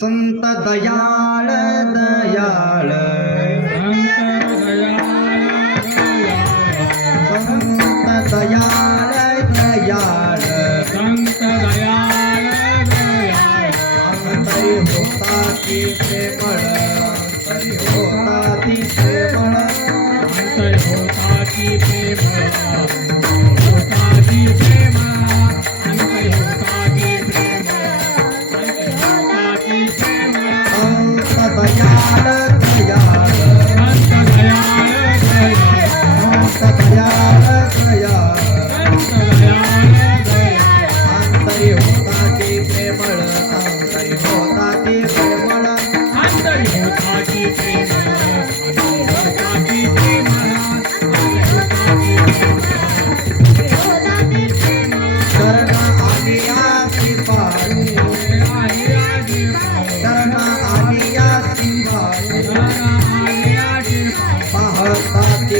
संत दयाळ दयाळ संत दयाळ दयाळ अंतरी होता ती प्रेमळ अंतरी होता ती प्रेमळ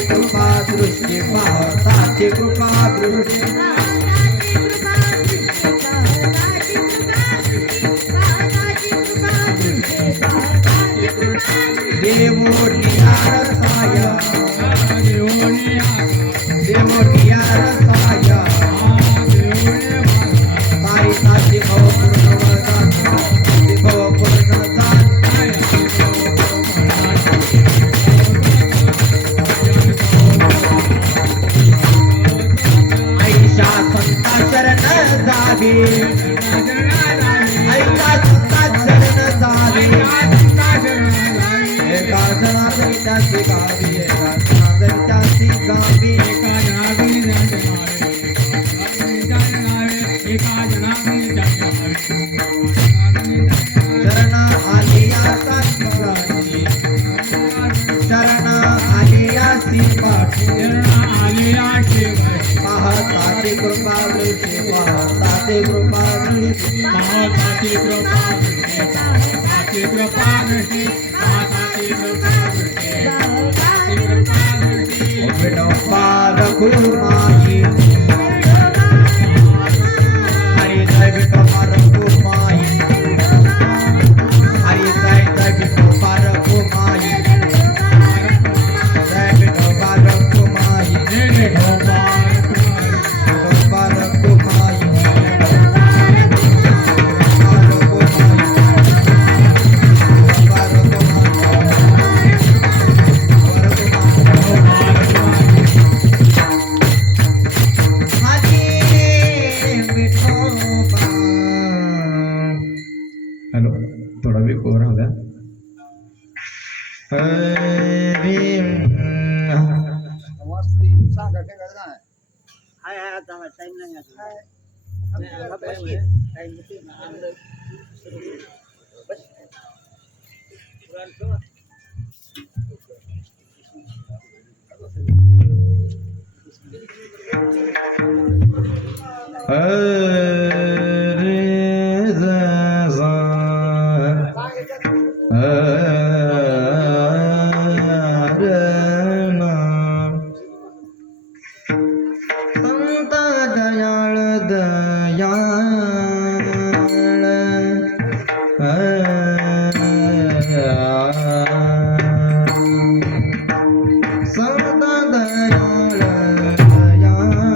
कृपा दृष्टी पाहताची कृपा दृष्टी देवोनिया रसाया देवोनिया रसाया साईनाची भाव पूर्ण भाव पूर्ण शरण जावे ऐका संता शरण जावे एका जनार्दनी त्याची गावी एका जनार्दनी त्याची गावी शरण आलिया साची शरण आलिया सिंपाठी पाहताची कृपा दृष्टी पाहताची कृपा दृष्टी पाहताची कृपा दृष्टी पाहताची कृपा दृष्टी पाहताची कृपा दृष्टी ओबिडो पारखू माई हरि जय बिटो पारखू माई हरि जय जय बिटो पारखू माई जय बिटो पारखू माई जय बिटो थोड़ा भी कोर होगा संत दयाळ दयाळ संत दयाळ दयाळ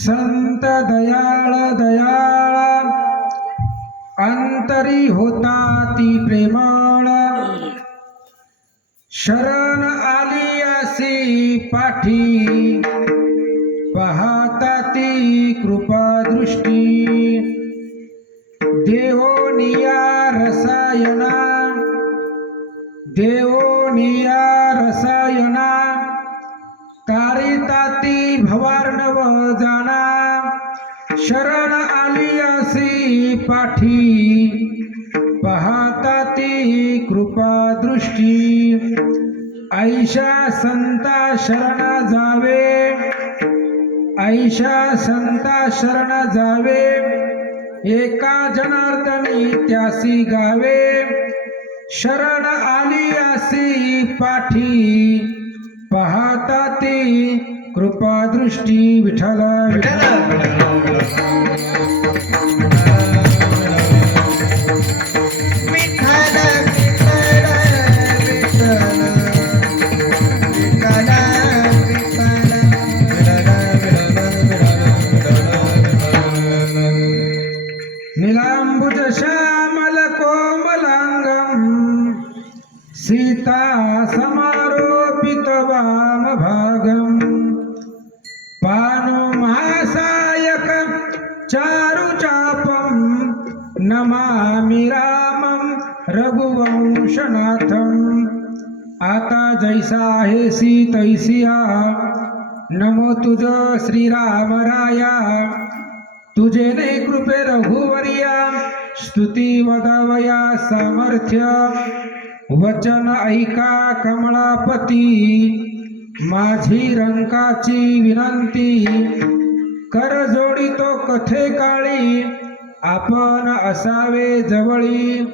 संत दयाळ दयाळ अंतरी होता ती प्रेमाळ शरण आली असी पाठी पाहता ती कृपा दृष्टी देवोनिया रसायना देवोनिया रसायना तारिताती भवार्णव जाना शरण आली असी पाठी पाहता ती कृपा दृष्टी ऐशा संता शरण जावे ऐशा संता शरण जावे एका जनार्दनी त्यासी गावे शरण आली असी पाठी पाहता ती कृपा दृष्टी विठ्ठल विठ्ठल नीलांबुज श्यामल कोमलांगम सीता समारोपित वाम भागम पानु महासायक चारु चापम नमामि रामं रघुवंशनाथम आता जैसा आहेसी तैसिया नमो तुझ श्रीराम राया तुझे ने कृपे रघुवर्या स्तुती वदावया सामर्थ्य वचन ऐका कमळापती माझी रंकाची विनंती कर जोडितो कथे काळी आपण असावे जवळी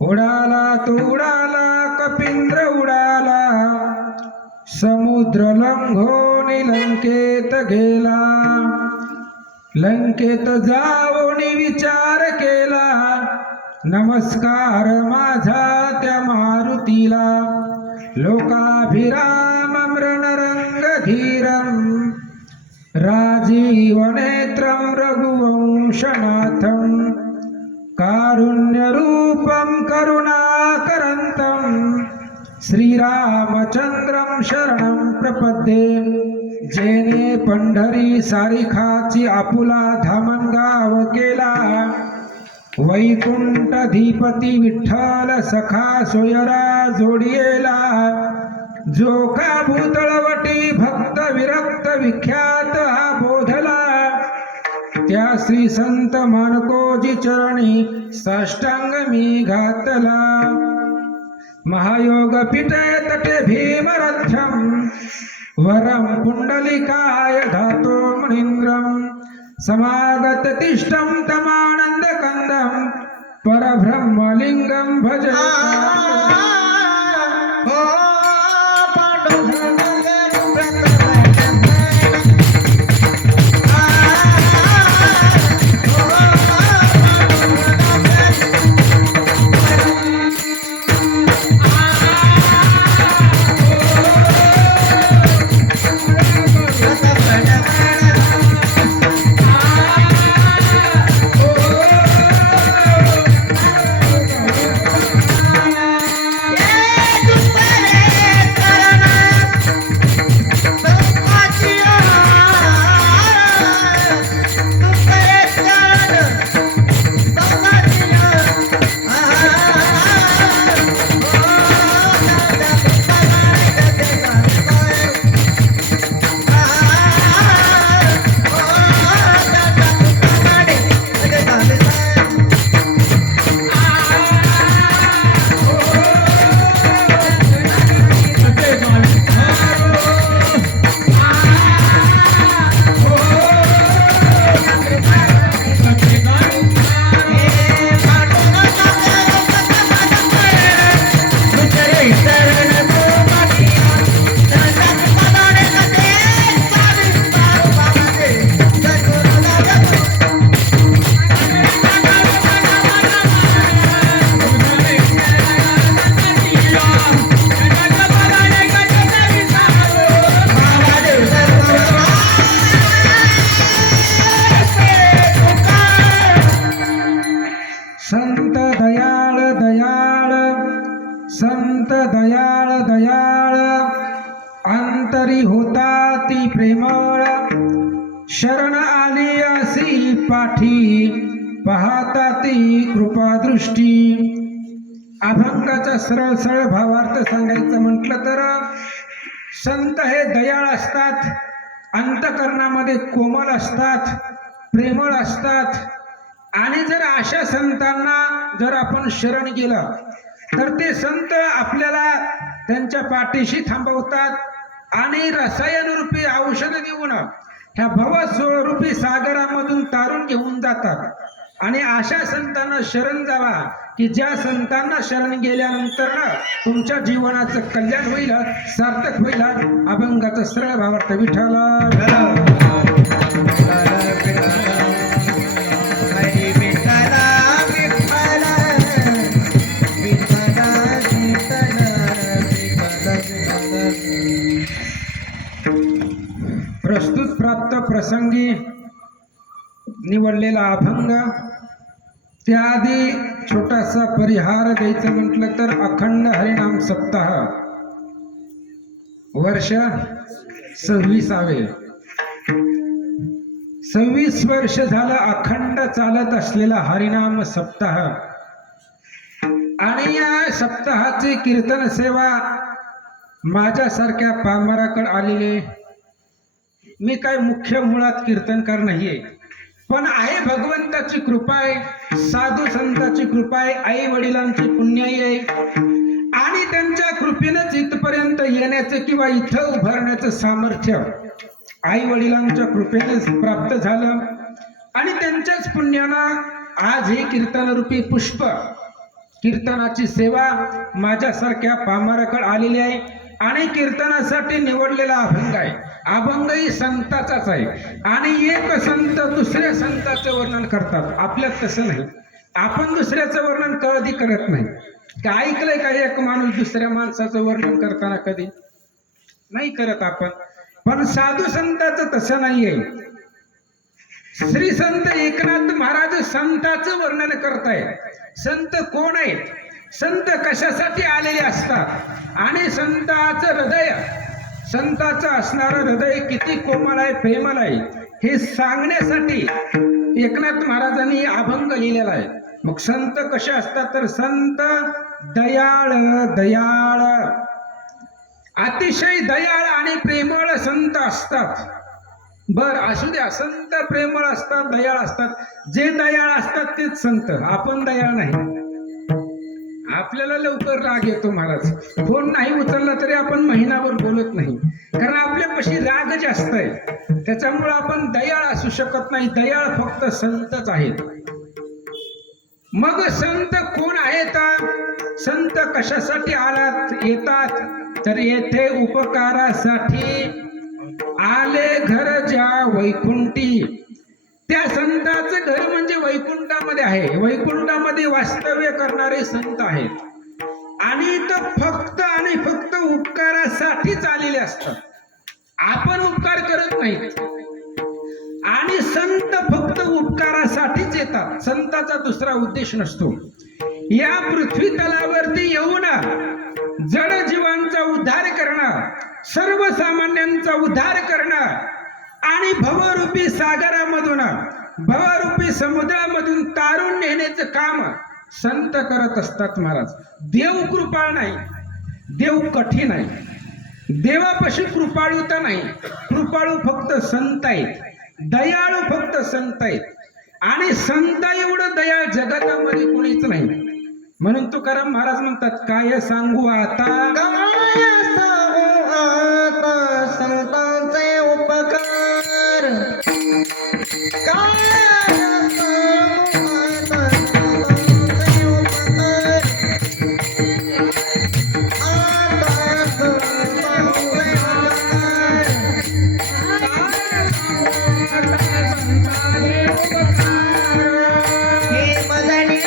उडाला तो उडाला कपिंद्र उडाला समुद्र लंघोनी लंकेत गेला लंकेत जाऊनी विचार केला नमस्कार माझा त्या मारुतीला लोकाभिराम मृणरंग धीरम राजीवनेत्रं रघुवंशनाथं कारुण्यरूपं करुणाकरन्तं श्रीरामचंद्रं शरणं प्रपद्ये जेने पंढरी सारिखाची आपुला धामणगाव केला वैकुंठधिपती विठ्ठल सखा सोयरा जोडियेला जो का भूतळवटी भक्त विरक्त विख्यात हा बोधला त्या श्री संत मानकोजी चरणी साष्टांग मी घातला महायोग पिटे तटे भीमरथ्यम वरम पुंडलिकाय धातो मुनीन्द्रम समागत तिष्ठम तमानंद कंदम परब्रह्मलिंगम भज दयाळ दयाळ अंतरी होता ती प्रेमळ शरण आली असी पाठी पाहता ती कृपादृष्टी. अभंगाचा सरळ सरळ भावार्थ सांगायचं म्हटलं तर संत हे दयाळ असतात, अंतकरणामध्ये कोमल असतात, प्रेमळ असतात. आणि जर अशा संतांना जर आपण शरण गेलं तर ते संत आपल्याला त्यांच्या पाठीशी थांबवतात आणि रसायनरूपी औषध देऊन ह्या भवस्वरूपी सागरामधून तारून घेऊन जातात. आणि अशा संतांना शरण जावा की ज्या संतांना शरण गेल्यानंतर ना तुमच्या जीवनाचं कल्याण होईल, सार्थक होईल. अभंगाचा सरळ भावार्थ विठ्ठला प्रस्तुत प्राप्त प्रसंगी निवडलेला अभंग. त्याआधी छोटासा परिहार द्यायचं म्हटलं तर अखंड हरिनाम सप्ताह वर्ष 26वे. 26 वर्ष झालं अखंड चालत असलेला हरिनाम सप्ताह. आणि या सप्ताहाची कीर्तन सेवा माझ्यासारख्या पामराकडे आलेले. मी काय मुख्य मुळात कीर्तनकार नाहीये, पण आहे भगवंताची कृपा आहे, साधू संतांची कृपा आहे, आई वडिलांची पुण्याई आहे. आणि त्यांच्या कृपेनंच इथपर्यंत येण्याचं किंवा इथं उभारण्याचं सामर्थ्य आई वडिलांच्या कृपेनेच प्राप्त झालं. आणि त्यांच्याच पुण्यानं आज हे कीर्तनरूपी पुष्प, कीर्तनाची सेवा माझ्यासारख्या पामराकडे आलेली आहे. आणि कीर्तनासाठी निवडलेला अभंग आहे. अभंगही संताचाच आहे. आणि एक संत दुसऱ्या संताचं वर्णन करतात. आपल्यात तसं नाही. आपण दुसऱ्याचं वर्णन कधी करत नाही. का ऐकलंय का एक माणूस दुसऱ्या माणसाचं वर्णन करताना? कधी नाही करत आपण. पण साधू संताचं तसं नाहीये. श्री संत एकनाथ महाराज संताचं वर्णन करताय. संत कोण आहेत, संत कशासाठी आलेले असतात आणि संताचं हृदय, संताचं असणारं हृदय किती कोमल आहे, प्रेमळ आहे, हे सांगण्यासाठी एकनाथ महाराजांनी अभंग लिहिलेला आहे. मग संत कसे असतात तर संत दयाळ दयाळ, अतिशय दयाळ आणि प्रेमळ संत असतात. बर असू द्या, संत प्रेमळ असतात, दयाळ असतात. जे दयाळ असतात तेच संत. आपण दयाळ नाही. आपल्याला लवकर राग येतो महाराज. फोन नाही उचलला तरी आपण महिनाभर बोलत नाही, कारण आपल्यापाशी राग जास्त आहे. त्याच्यामुळे आपण दयाळ असू शकत नाही. दयाळ फक्त संतच आहेत. मग संत कोण आहेत? संत कशासाठी येतात तर येथे उपकारासाठी आले घर ज्या वैकुंठी. त्या संताचं घर म्हणजे वैकुंठामध्ये आहे. वैकुंठामध्ये वास्तव्य करणारे संत आहेत. आणि तो फक्त आणि फक्त उपकारासाठीच आलेले असतात. आपण उपकार करत नाही. आणि संत फक्त उपकारासाठीच येतात. संताचा दुसरा उद्देश नसतो. या पृथ्वी तलावरती येऊन जड जीवांचा उद्धार करणं, सर्वसामान्यांचा उद्धार करणं आणि भवरूपी सागरामधून, भवरूपी समुद्रामधून तारून नेण्याचं काम संत करत असतात महाराज. देव कृपाळ नाही, देव कठीण आहे. देवापाशी कृपाळूता नाही. कृपाळू फक्त संत आहेत. दयाळू फक्त संत आहेत. आणि संत एवढं दयाळ जगतामध्ये कोणीच नाही. म्हणून तुकाराम महाराज म्हणतात, काय सांगू आता, काय सांगू आता संतांचे उपकार. काय सांगू आता संतांचे उपकार. आता संतांचे उपकार. हे भजने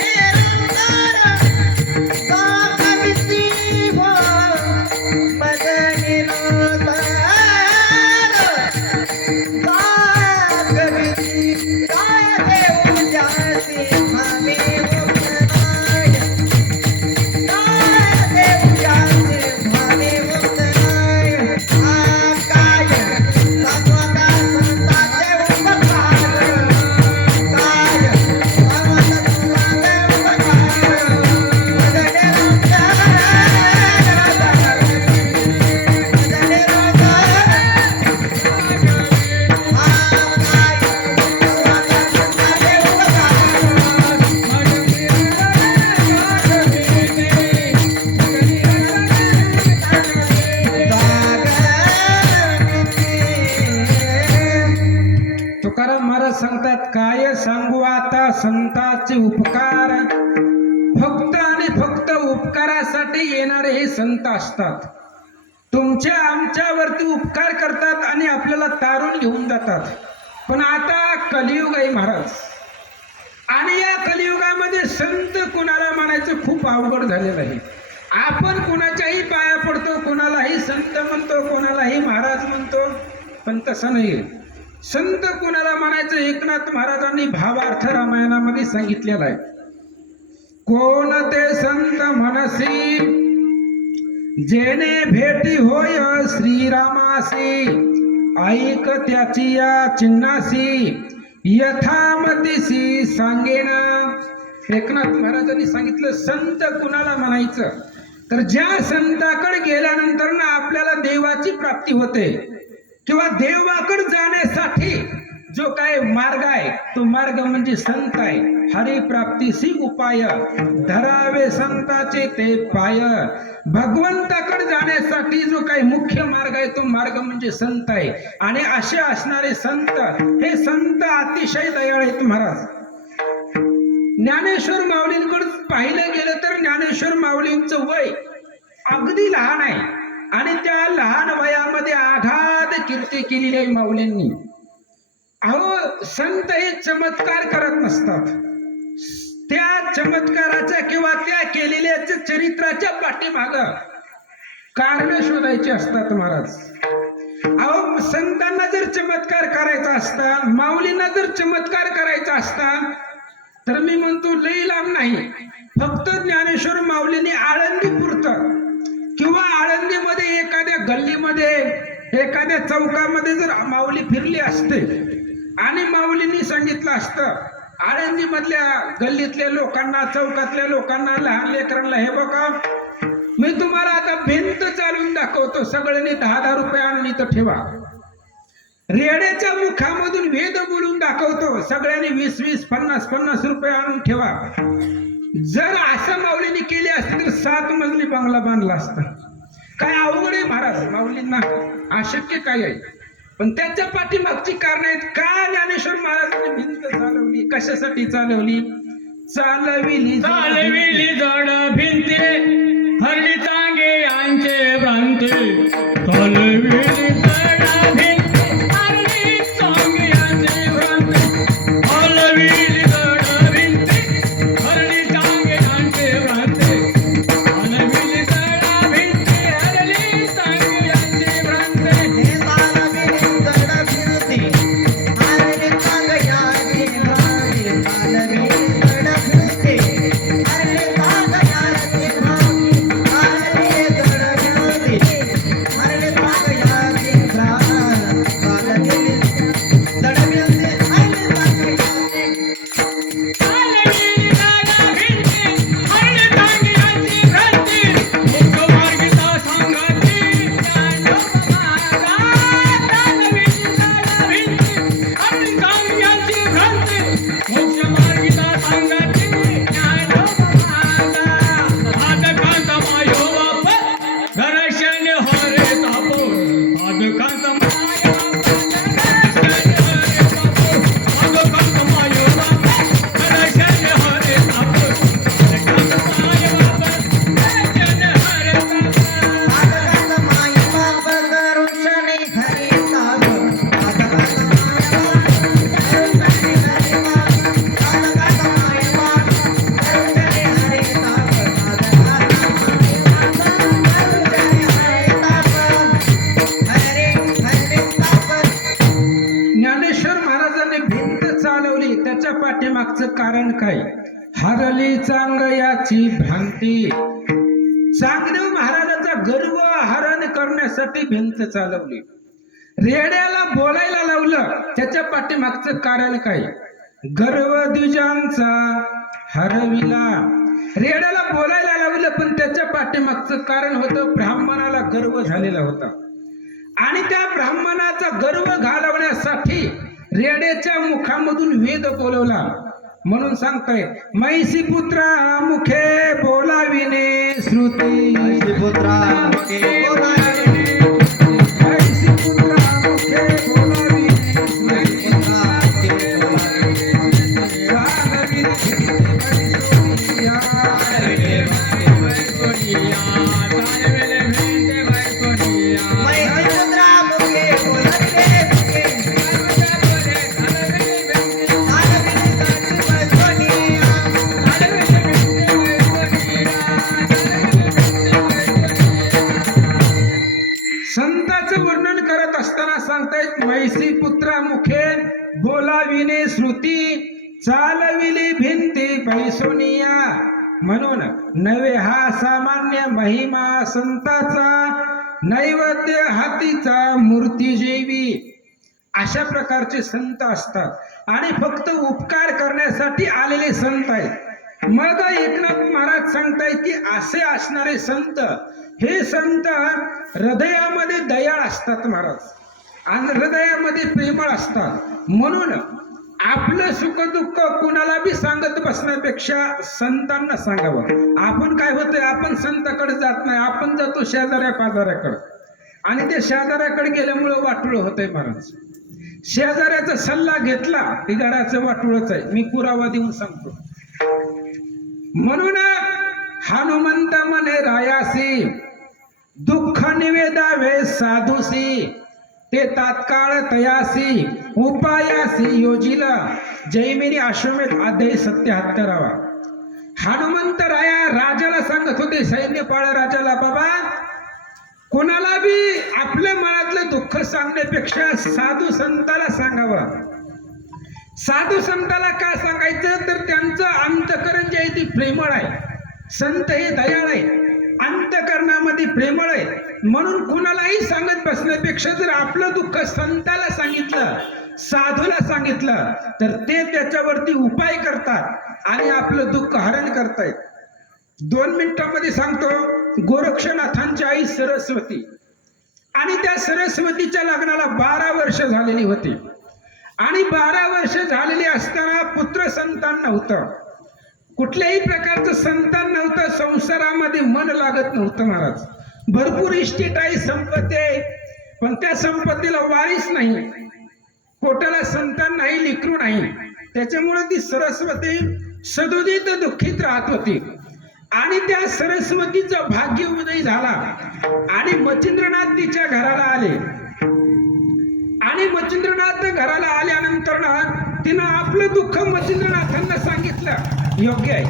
तुकाराम महाराज सांगतात, काय सांगू आता संतांचे उपकार, फक्त आणि फक्त उपकारासाठी येणारे हे संत असतात. तुमच्या आमच्यावरती उपकार करतात आणि आपल्याला तारून घेऊन जातात. पण आता कलियुग आहे महाराज, आणि या कलियुगामध्ये संत कोणाला म्हणायचं खूप अवघड झालेलं आहे. आपण कोणाच्याही पाया पडतो, कोणालाही संत म्हणतो, कोणालाही महाराज म्हणतो, पण तसं नाही. संत कोणाला म्हणायचं एकनाथ महाराजांनी भावार्थ रामायणामध्ये सांगितलेला आहे. कोणते संत मनसी जेणे भेटी होय श्रीरामासी, ऐक त्याची या चिन्हासी यथामतीसी सांगेन. एकनाथ महाराजांनी सांगितलं संत कुणाला म्हणायचं, तर ज्या संताकडे गेल्यानंतर ना आपल्याला देवाची प्राप्ती होते, किंवा देवाकडे जाण्यासाठी जो काय मार्ग आहे तो मार्ग म्हणजे संत आहे. हरिप्राप्तीसी उपाय धरावे संताचे ते पाय. भगवंताकडे जाण्यासाठी जो काही मुख्य मार्ग आहे तो मार्ग म्हणजे संत आहे. आणि असे असणारे संत, हे संत अतिशय दयाळ आहेत महाराज. ज्ञानेश्वर माऊलींकडे पाहिलं गेलं तर ज्ञानेश्वर माऊलींचं वय अगदी लहान आहे, आणि त्या लहान वयामध्ये आघात कीर्ती केलेली आहे माऊलींनी. अहो, संत हे चमत्कार करत नसतात, त्या चमत्काराच्या किंवा त्या केलेल्या चरित्राच्या पाठीमाग कारण शोधायची असतात महाराज. अहो, संतांना जर चमत्कार करायचा असता, माऊलींना जर चमत्कार करायचा असता, तर मी म्हणतो लई लांब नाही, फक्त ज्ञानेश्वर माऊलींनी आळंदीपुरतं किंवा आळंदीमध्ये एखाद्या गल्लीमध्ये एखाद्या चौकामध्ये जर माऊली फिरली असते आणि माऊलींनी सांगितलं असतं आळंदी मधल्या गल्लीतल्या लोकांना, चौकातल्या लोकांना, लहान लेकरांना, हे बघा मी तुम्हाला आता भिंत चालून दाखवतो, सगळ्यांनी 10-10 रुपये आणून इथं ठेवा. रेड्याच्या मुखामधून वेद बोलून दाखवतो, सगळ्यांनी 20-20, 50-50 रुपये आणून ठेवा. जर असं माऊलींनी केली असती तर 7 मजली बंगला बांधला असता. काय अवघड आहे महाराज, माऊलींना अशक्य काय आहे. पण त्याच्या पाठीमागची कारण आहेत. का ज्ञानेश्वर महाराजांनी भिंत चालवली, कशासाठी चालवली? चालविली जड भिंती हरली चांगे यांचे भ्रांती, चालविली जड भिंती हरली चांगे यांचे भ्रांती, चालविली जड भिंती हरली चांगे यांचे भ्रांती, चालविली जड भिंती हरली चांगे यांचे भ्रांती. पाठीमागचं कारण काय? हरली चांग याची भ्रांती. चांगदेव महाराजाचा गर्व हरण करण्यासाठी भिंत चालवली. रेड्याला बोलायला लावलं, त्याच्या पाठीमागचं कारण काय? गर्व द्विजांचा हरविला. रेड्याला बोलायला लावलं, पण त्याच्या पाठीमागचं कारण होतं ब्राह्मणाला गर्व झालेला होता, आणि त्या ब्राह्मणाचा गर्व घालवण्यासाठी रेड्याच्या मुखामधून वेद बोलवला. म्हणून सांगताय, मैसी पुत्रा मुखे बोलाविने श्रुती, मैसी पुत्रा मुखे बोलाविने, मैसी पुत्रा मुखे बोलाविने श्रुती. विने श्रुती चालविली भिंती पैसोनिया. म्हणून नवे हा सामान्य महिमा संताचा, नैवेद्य हातीचा मूर्ती जेवी. अशा प्रकारचे संत असतात आणि फक्त उपकार करण्यासाठी आलेले संत आहेत. मग एकनाथ महाराज सांगतायत की असे असणारे संत, हे संत हृदयामध्ये दयाळ असतात महाराज, आणि हृदयामध्ये प्रेमळ असतात. म्हणून आपलं सुख दुःख कुणाला बी सांगत बसण्यापेक्षा संतांना सांगावं. आपण काय होतंय, आपण संताकडे जात नाही, आपण जातो शेजाऱ्या पाजाऱ्याकडे, आणि ते शेजाऱ्याकडे गेल्यामुळं वाटोळं होतंय महाराज. शेजाऱ्याचा सल्ला घेतला की घराचं वाटोळच आहे, मी पुरावा देऊन सांगतो. म्हणून हनुमंत म्हणे रायासी, दुःख निवेदावे साधूसी, ते तात्काळ तयासी उपायासी योजिला. जैमिनी अश्वमेध अध्याय 77. हनुमंत राया राजाला सांगत होते, सैन्यपाळ राजाला, बाबा कोणाला बी आपल्या मनातलं दुःख सांगण्यापेक्षा साधू संताला सांगावं. साधू संताला का सांगायचं, तर त्यांचं अंतकरण जे आहे ते प्रेमळ आहे. संत हे दयाळ आहे, अंतकरणामध्ये प्रेमळ आहे. म्हणून कुणालाही सांगत बसण्यापेक्षा जर आपलं दुःख संताला सांगितलं, साधूला सांगितलं, तर ते त्याच्यावरती उपाय करतात आणि आपलं दुःख हरण करतायत. 2 मिनिटांमध्ये सांगतो. गोरक्षनाथांची आई सरस्वती, आणि त्या सरस्वतीच्या लग्नाला 12 वर्ष झालेली होती, आणि 12 वर्ष झालेली असताना पुत्र संतान नव्हतं, कुठल्याही प्रकारचं संतान नव्हतं, संसारामध्ये मन लागत नव्हतं महाराज. भरपूर इस्टेट आहे, संपत्ती आहे, पण त्या संपत्तीला वारीस नाही, पोटाला संतान नाही, लेकरू नाही. त्याच्यामुळे ती सरस्वती सदोदित दुःखीत राहत होती. आणि त्या सरस्वतीचं भाग्य उदय झाला आणि मच्छिंद्रनाथ तिच्या घराला आले. आणि मच्छिंद्रनाथ घराला आल्यानंतर तिनं आपलं दुःख मच्छिंद्रनाथांना सांगितलं. योग्य आहे,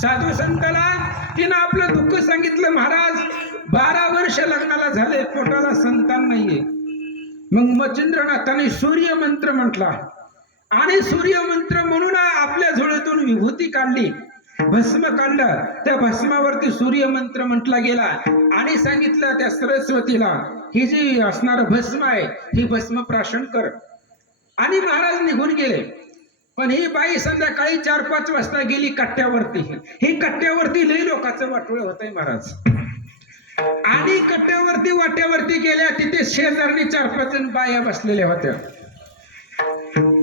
साधू संताला तिनं आपलं दुःख सांगितलं. महाराज 12 वर्ष लग्नाला झाले, पोटाला संतान नाहीये. मग मच्छिंद्रनाथाने सूर्यमंत्र म्हटला, आणि सूर्यमंत्र म्हणून आपल्या झोळीतून विभूती काढली, भस्म काढलं. त्या भस्मावरती सूर्यमंत्र म्हटला गेला आणि सांगितलं त्या सरस्वतीला, ही जी असणार भस्म आहे ही भस्म प्राशन कर. आणि महाराज निघून गेले. पण ही बाई संध्याकाळी 4-5 वाजता गेली कट्ट्यावरती. ही कट्ट्यावरती लई लोकांचं वाटोळं होतंय महाराज. आणि कट्ट्यावरती वाट्यावरती गेल्या, तिथे शेजारनी 4-5 जण बाया बसलेल्या होत्या.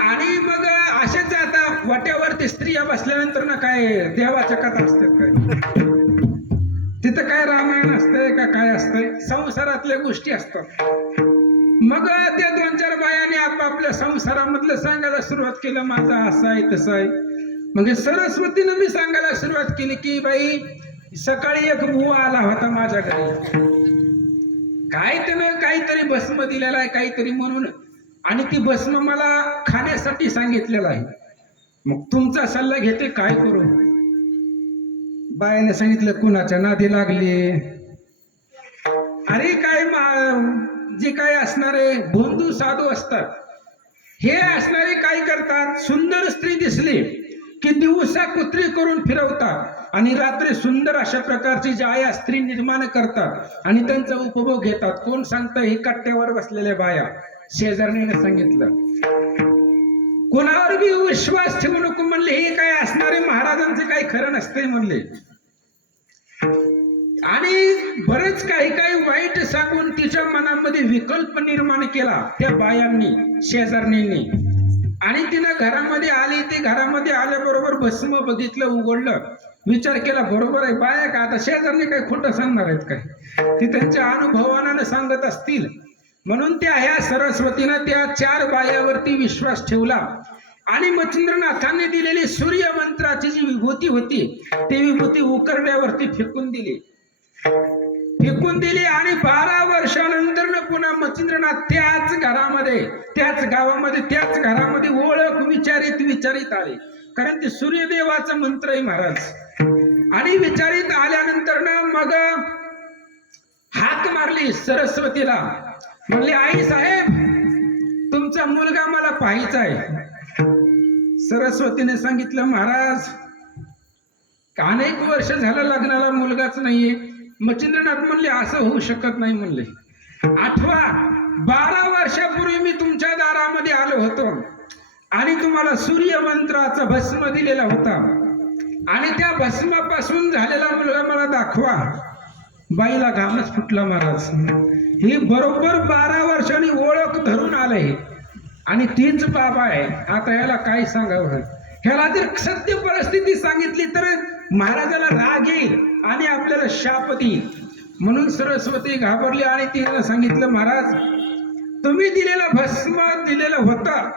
आणि मग अशाच आता वाट्यावरती स्त्रिया बसल्यानंतर ना काय देवाच्या कथा असतात काय, तिथं काय रामायण असतंय का काय असतंय, संसारातल्या गोष्टी असतात. मग त्या 2-4 बायाने आपापल्या संसारामधलं सांगायला सुरुवात केलं, माझा असं आहे तसं आहे. म्हणजे सरस्वतीनं मी सांगायला सुरुवात केली की बाई, सकाळी एक बुवा आला होता माझ्या घरी, काय त्यानं काहीतरी भस्म दिलेला आहे काहीतरी म्हणून, आणि ती भस्म मला खाण्यासाठी सांगितलेलं आहे. मग तुमचा सल्ला घेते, काय करू. बायाने सांगितलं, कुणाच्या नादी लागली. अरे काय जे काय असणारे बंधू साधू असतात, हे असणारे काय करतात, सुंदर स्त्री दिसली की दिवसा कुत्री करून फिरवतात आणि रात्री सुंदर अशा प्रकारची जाया स्त्री निर्माण करतात आणि त्यांचा उपभोग घेतात. कोण सांगतं, हे कट्ट्यावर बसलेल्या बाया. शेजारणीने सांगितलं. कोणावर बी विश्वास ठेवू नको म्हणले, हे काय असणारे महाराजांचं काही खरं नसतंय म्हणले. आणि बरेच काही काही वाईट सांगून तिच्या मनामध्ये विकल्प निर्माण केला त्या बायांनी, शेजारणींनी. आणि तिनं घरामध्ये आली. ते घरामध्ये आल्याबरोबर भस्म बघितलं, उघडलं, विचार केला, बरोबर आहे बाया का, आता शेजारने काही खोटं सांगणार आहेत काय, ती त्यांच्या अनुभवानं सांगत असतील. म्हणून त्या ह्या सरस्वतीनं त्या 4 बायावरती विश्वास ठेवला आणि मच्छिंद्रनाथांनी दिलेली सूर्यमंत्राची जी विभूती होती ती विभूती उकरड्यावरती फेकून दिली. आणि 12 वर्षानंतर पुन्हा मच्छिंद्रनाथ त्याच घरामध्ये, त्याच गावामध्ये, त्याच घरामध्ये ओळख विचारित आले. कारण ते सूर्यदेवाचा मंत्र आहे महाराज. आणि विचारित आल्यानंतर मग हाक मारली सरस्वतीला, म्हणले, आई साहेब तुमचा मुलगा मला पाहायचा आहे. सरस्वतीने सांगितलं, महाराज अनेक वर्ष झालं लग्नाला मुलगाच नाहीये. मच्छिंद्रनाथ म्हणले असं होऊ शकत नाही म्हणले. आठवा, 12 वर्षापूर्वी मी तुमच्या दारामध्ये आलो होतो आणि तुम्हाला सूर्य मंत्राचा भस्म दिलेला होता आणि त्या भस्मापासून झालेला मुलगा मला दाखवा. बाईला घामच फुटला महाराज. ही बरोबर 12 वर्षांनी ओळख धरून आलंय आणि तीच बाबा आहे. आता याला काय सांगावं. ह्याला जर सत्य परिस्थिती सांगितली तर महाराजाला राग येईल आणि आपल्याला शाप देईल. म्हणून सरस्वती घाबरली आणि तिने सांगितलं, महाराज तुम्ही दिलेला भस्म दिलेलं होतं,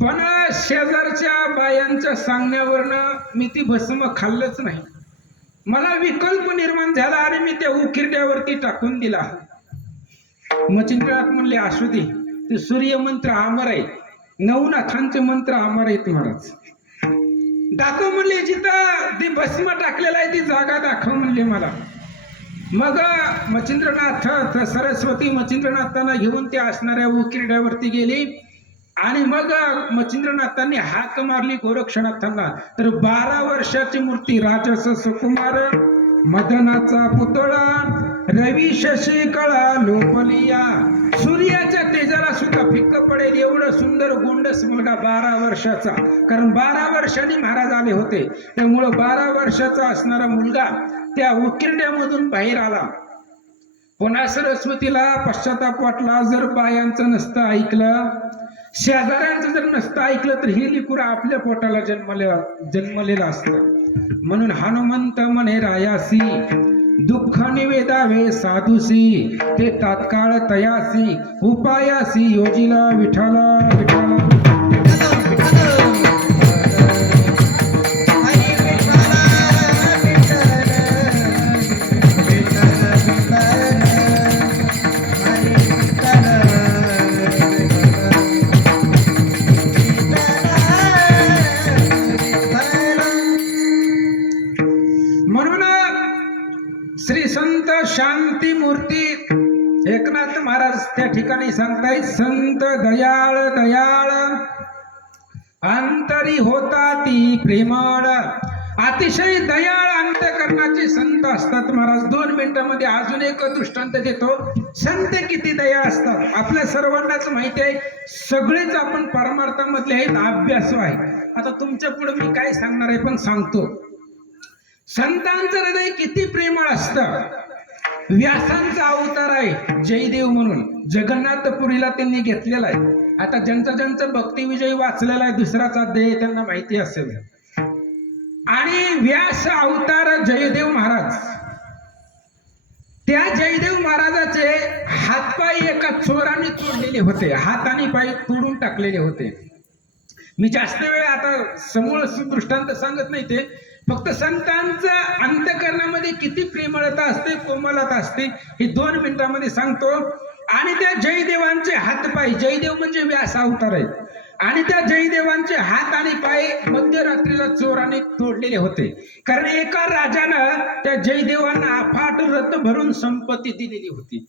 पण शेजारच्या बायांच्या सांगण्यावरनं मी ती भस्म खाल्लंच नाही. मला विकल्प निर्माण झाला आणि मी त्या उकिरड्यावरती टाकून दिला. मच्छिंद्रनाथ म्हणले असू दे, ते सूर्यमंत्र अमर आहे, नवनाथांचे मंत्र अमर आहेत महाराज. दाखव म्हणले, जिथं ती भस्म टाकलेला आहे ती जागा दाखव म्हणले मला. मग मच्छिंद्रनाथ सरस्वती मच्छिंद्रनाथांना घेऊन त्या असणाऱ्या उकिरड्यावरती गेली आणि मग मच्छिंद्रनाथांनी हाक मारली गोरक्षनाथांना. तर 12 वर्षाची मूर्ती, राजस सुकुमार मदनाचा पुतळा, रवी शशी कळा लोपलिया, सूर्याच्या तेजाला सुद्धा फिक्क पडेल एवढं सुंदर गोंडस मुलगा 12 वर्षाचा. कारण 12 वर्षांनी महाराज आले होते, त्यामुळं 12 वर्षाचा असणारा मुलगा त्या उकिरड्यामधून बाहेर आला. पुन्हा सरस्वतीला पश्चाताप वाटला, जर बायांचं नसतं ऐकलं, शेजाऱ्यांचं जर नसतं ऐकलं तर हे लेकरू आपल्या पोटाला जन्मलेलं असतं. म्हणून हनुमंत म्हणे रायासी, दुःख निवेदावे साधुसी, ते तात्काळ तयासी, उपायासी योजिला विठाला विठाला. श्री संत शांती मूर्ती एकनाथ महाराज त्या ठिकाणी सांगतायत, संत दयाळ दयाळ अंतरी होता ती प्रेमळ. अतिशय दयाळ अंतकरणाचे संत असतात महाराज. 2 मिनिटांमध्ये अजून एक दृष्टांत देतो. संत किती दयाळ असतात आपल्या सर्वांनाच माहिती आहे. सगळेच आपण परमार्थामधले आहेत, अभ्यासू आहे. आता तुमच्या पुढे मी काय सांगणार आहे पण सांगतो. संतांचं हृदय किती प्रेमळ असतं. व्यासांचा अवतार आहे जयदेव म्हणून, जगन्नाथपुरीला त्यांनी घेतलेला आहे. आता ज्यांचा भक्तिविजय वाचलेला आहे, दुसराच अध्याय त्यांना माहिती असेल. आणि व्यास अवतार जयदेव महाराज, त्या जयदेव महाराजाचे हातपाय एका चोराने तोडलेले होते, हात आणि पाय तोडून टाकलेले होते. मी जास्त वेळ आता समूळ दृष्टांत सांगत नाही, ते फक्त संतांच्या अंतकरणामध्ये किती प्रेमळता असते, कोमलता असते, हे 2 मिनिटांमध्ये सांगतो. आणि त्या जयदेवांचे हातपाय, जयदेव म्हणजे व्यास अवतार आहेत, आणि त्या जयदेवांचे हात आणि पाय मध्यरात्रीला चोराने तोडलेले होते. कारण एका राजानं त्या जयदेवांना अफाट रत्न भरून संपत्ती दिलेली होती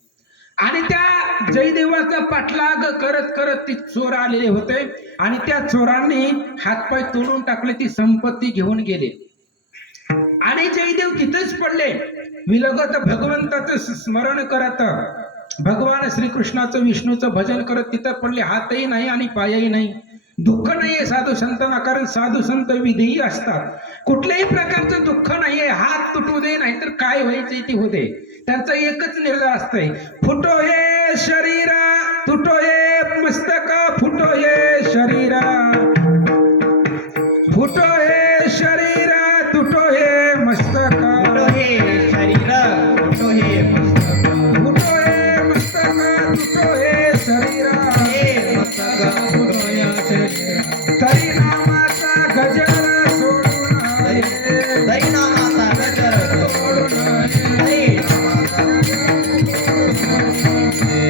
आणि त्या जयदेवाचा पाठलाग करत करत ती चोर आलेले होते आणि त्या चोरांनी हातपाय तोडून टाकले, ती संपत्ती घेऊन गेले. आणि जयदेव तिथेच पडले, विलगत भगवंताचं स्मरण करत, भगवान श्रीकृष्णाचं विष्णूचं भजन करत तिथं पडले. हातही नाही आणि पायही नाही. दुःख नाहीये साधू संतांना, कारण साधू संत विधेयी असतात. कुठल्याही प्रकारचं दुःख नाहीये. हात तुटू दे, नाहीतर काय व्हायचे ते होऊ दे. त्यांचा एकच निर्धार असतंय, फुटो हे शरीरा, तुटो हे मस्तक, फुटो हे शरीरा, फुटो हे शरीरा, तुटो हे मस्तक, फुटो हे शरीर, फुटो हे मस्तक, फुटो हे मस्तक, तुटो हे शरीरा, हे मस्तक, फुटो हे शरीर. तरी नामाचा गजर सोडून तरी नामाचा गजर सोडून,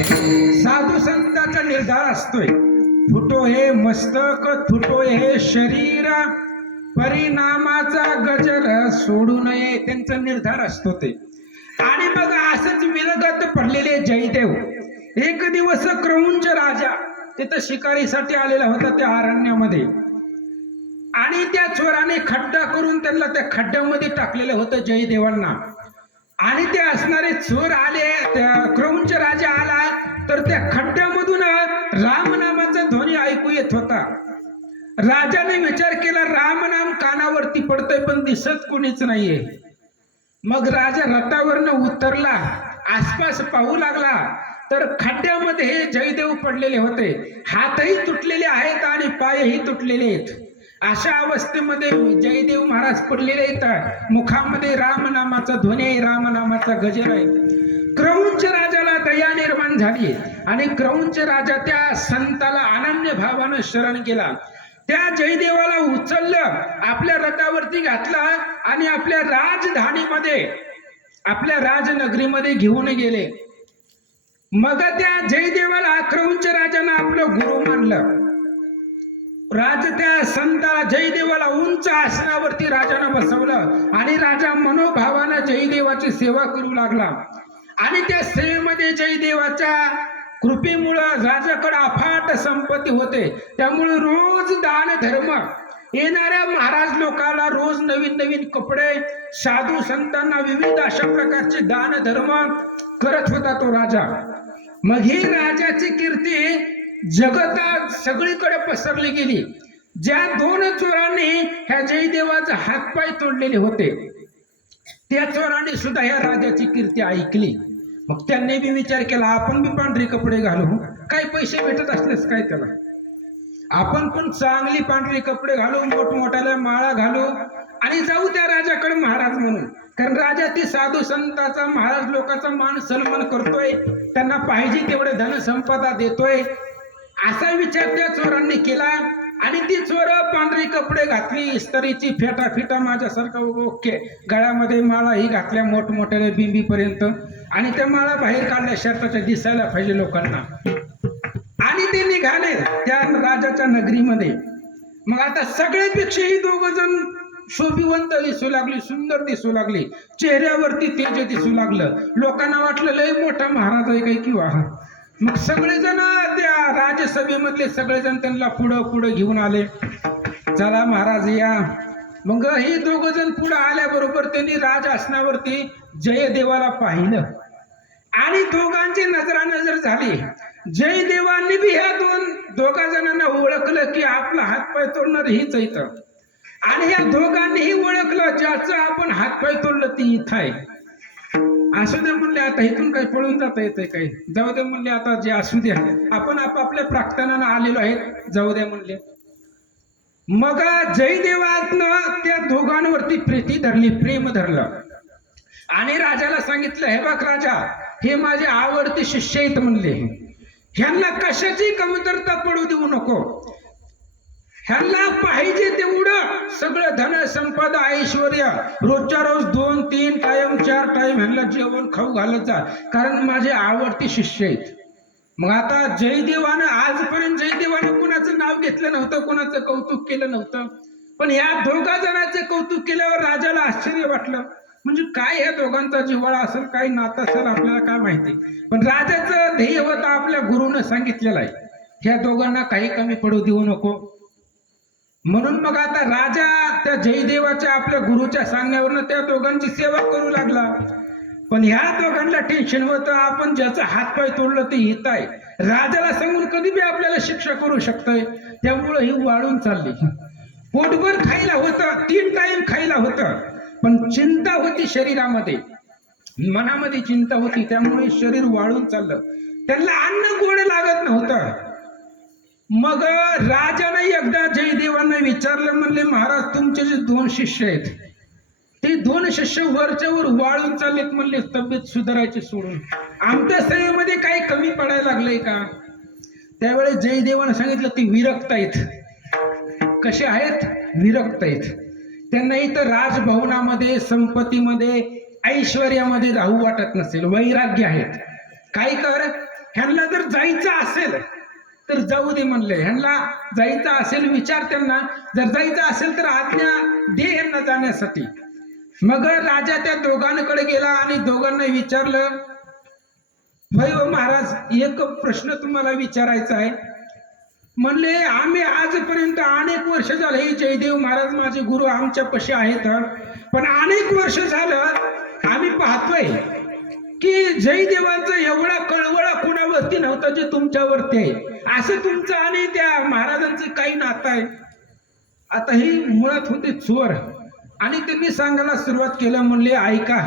तरी साधू संतांचा निर्धार असतोय, फुटो हे मस्तक, तुटो हे शरीर, परिणामाचा गजर सोडू नये, त्यांचा निर्धार असतो ते. आणि मग असंच विलगत पडलेले जयदेव एक दिवस क्रौंच राजा तिथं शिकारीसाठी आलेला होता त्या अरण्यामध्ये. आणि त्या चोराने खड्डा करून त्यांना त्या खड्ड्यामध्ये टाकलेलं होतं जयदेवांना. आणि ते असणारे चोर आले, त्या क्रौंच राजा आला तर त्या खड्ड्यामधून रामनामाचा ध्वनी ऐकू येत होता. राजाने विचार केला, रामनाम कानावरती पडतंय पण दिसत कोणीच नाहीये. मग राजा रथावरनं उतरला, आसपास पाहू लागला तर खड्ड्यामध्ये हे जयदेव पडलेले होते. हातही तुटलेले आहेत आणि पायही तुटलेले आहेत. अशा अवस्थेमध्ये जयदेव महाराज पडलेले आहेत. मुखामध्ये रामनामाचा ध्वनी आहे, रामनामाचा गजर आहे. क्रौंच राजाला दया निर्माण झाली आणि क्रौंच राजा त्या संताला अनन्य भावानं शरण गेला. त्या जयदेवाला उचललं, आपल्या रथावरती घातला आणि आपल्या राजधानीमध्ये, आपल्या राजनगरीमध्ये घेऊन गेले. मग त्या जयदेवाला क्रौंच राजानं आपलं गुरु मानलं. त्या संताला जयदेवाला उंच आसनावरती राजानं बसवलं आणि राजा मनोभावानं जयदेवाची सेवा करू लागला. आणि त्या सेवेमध्ये जयदेवाच्या कृपेमुळं राजाकडे अफाट संपत्ती होते. त्यामुळे रोज दान धर्म, येणाऱ्या महाराज लोकांना रोज नवीन नवीन कपडे, साधू संतांना विविध अशा प्रकारचे दान धर्म करत होता तो राजा. मग ही राजाची कीर्ती जगतात सगळीकडे पसरली गेली. ज्या 2 चोरांनी ह्या जयदेवाचे हातपाय तोडलेले होते, त्या चोरांनी सुद्धा ह्या राजाची कीर्ती ऐकली. मग त्यांनी बी विचार केला, आपण बी पांढरे कपडे घालू, काही पैसे भेटत असलेच काय त्याला, आपण पण चांगली पांढरे कपडे घालू, मोठमोठ्याला माळा घालू आणि जाऊ त्या राजाकडे महाराज म्हणून. कारण राजा ती साधू संतांचा, महाराज लोकांचा मान सन्मान करतोय, त्यांना पाहिजे तेवढे धनसंपदा देतोय, असा विचार त्या चोरांनी केला. आणि ती चोर पांढरी कपडे घातली, इस्त्रीची फेटा फिटा माझ्यासारखं ओके, गळ्यामध्ये माळा ही घातल्या मोठमोठ्या बिंबीपर्यंत, आणि त्या माळा बाहेर काढल्या शर्टाच्या, दिसायला पाहिजे लोकांना. आणि ते निघाले त्या राजाच्या नगरीमध्ये. मग आता सगळ्यापेक्षा ही 2 जण शोभिवंत दिसू लागली, सुंदर दिसू लागली, चेहऱ्यावरती तेज दिसू लागलं. लोकांना वाटलं लय मोठा महाराज आहे काही किंवा. मग सगळेजण त्या राजसभेमधले सगळेजण त्यांना पुढं घेऊन आले, चला महाराज या. मग हे 2 जण पुढे आल्याबरोबर त्यांनी राज आसनावरती जयदेवाला पाहिलं आणि दोघांची नजरानजर झाली. जयदेवांनी बी ह्या 2 जणांना ओळखलं की आपला हातपाय तोडणार हीच इथं. आणि ह्या दोघांनीही ओळखलं, ज्याचं आपण हातपाय तोडलं ती इथं आहे. असू दे म्हणले, आता इथून काही पळून जाता येते काही, जाऊ दे म्हणले, आता जे असू द्या, आपण आपापल्या प्रार्थनानं आलेलो आहेत, जाऊ द्या म्हणले. मग जयदेवानं त्या दोघांवरती प्रीती धरली, प्रेम धरलं आणि राजाला सांगितलं, हे बघ राजा, हे माझे आवडते शिष्य आहेत म्हणले, ह्यांना कशाची कमतरता पडू देऊ नको, ह्यांना पाहिजे तेवढं सगळं धन संपदा ऐश्वर्य, रोजच्या रोज 2-3 टाइम 4 टाइम ह्यांना जेवण खाऊ घालत जा, कारण माझे आवडते शिष्य आहेत. मग आता जयदेवानं आजपर्यंत जयदेवानं कुणाचं नाव घेतलं नव्हतं, कुणाचं कौतुक केलं नव्हतं, पण या 2 जणांचं कौतुक केल्यावर राजाला आश्चर्य वाटलं. म्हणजे काय ह्या दोघांचा जिव्हाळा असेल, काय नातं असेल आपल्याला काय माहिती, पण राजाचं ध्येय होतं, आपल्या गुरुनं सांगितलेलं आहे, ह्या दोघांना काही कमी पडू देऊ नको. म्हणून मग आता राजा त्या जयदेवाच्या, आपल्या गुरुच्या सांगण्यावरनं त्या दोघांची सेवा करू लागला. पण ह्या दोघांना टेन्शन होतं, आपण ज्याचा हातपाय तोडलं ते हित आहे, राजाला सांगून कधी बी आपल्याला शिक्षा करू शकतोय, त्यामुळं ही वाळून चालली. पोटभर खायला होतं, 3 टाइम खायला होतं, पण चिंता होती शरीरामध्ये, मनामध्ये चिंता होती, त्यामुळे शरीर वाळून चाललं, त्यांना अन्न गोड लागत नव्हतं. मग राजाने एकदा जयदेवांना विचारलं, म्हणले महाराज, तुमचे जे 2 शिष्य आहेत, ते 2 शिष्य वरच्या वर वाळून चाललेत म्हणले, तब्येत सुधारायची सोडून, आमच्या सेवेमध्ये काही कमी पडायला लागलंय का? त्यावेळेस जयदेवानं सांगितलं, ते विरक्त आहेत. कसे आहेत? विरक्त आहेत. त्यांना इथं राजभवनामध्ये, संपत्तीमध्ये, ऐश्वर्यामध्ये राहू वाटत नसेल, वैराग्य आहेत. काय कर, ह्यांना जर जायचं असेल तर जाऊ दे म्हणले, ह्यांना जायचं असेल विचार, त्यांना जर जायचं असेल तर आज्ञा दे ह्यांना जाण्यासाठी. मग राजा त्या दोघांकडे गेला आणि दोघांना विचारलं, होय महाराज, एक प्रश्न तुम्हाला विचारायचा आहे. म्हणले आम्ही आजपर्यंत अनेक वर्ष झाले हे जयदेव महाराज माझे गुरु आमच्या पशी आहेत, पण अनेक वर्ष झालं आम्ही पाहतोय की जयदेवांचा एवढा कळवळा कुणावरती नव्हता जे तुमच्यावरती आहे. असं तुमचं आणि त्या महाराजांचं काही नातं आहे. आता ही मुळात होते चोर आणि त्यांनी सांगायला सुरुवात केलं. म्हणले ऐका,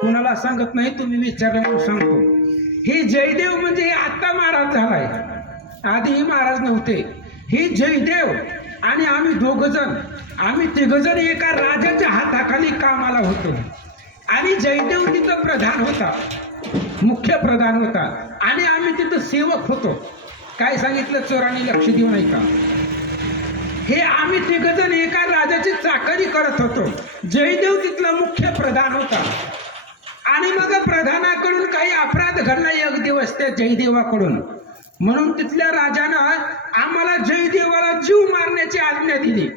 कुणाला सांगत नाही, तुम्ही विचारलं म्हणून सांगतो. हे जयदेव म्हणजे आता महाराज झालाय, आधी महाराज नव्हते. हे जयदेव आणि आम्ही दोघजण, आम्ही तिघजण एका राजाच्या हाताखाली कामाला होतो आणि जयदेव तिथं प्रधान होता, मुख्य प्रधान होता आणि आम्ही तिथं सेवक होतो. काय सांगितलं चोरांनी लक्ष देऊ नाही का? हे आम्ही तिघजण एका राजाची चाकरी करत होतो. जयदेव तिथला मुख्य प्रधान होता आणि मग प्रधानाकडून काही अपराध घडला एक दिवस त्या जयदेवाकडून, म्हणून तिथल्या राजानं आम्हाला जयदेवाला जीव मारण्याची आज्ञा दिली.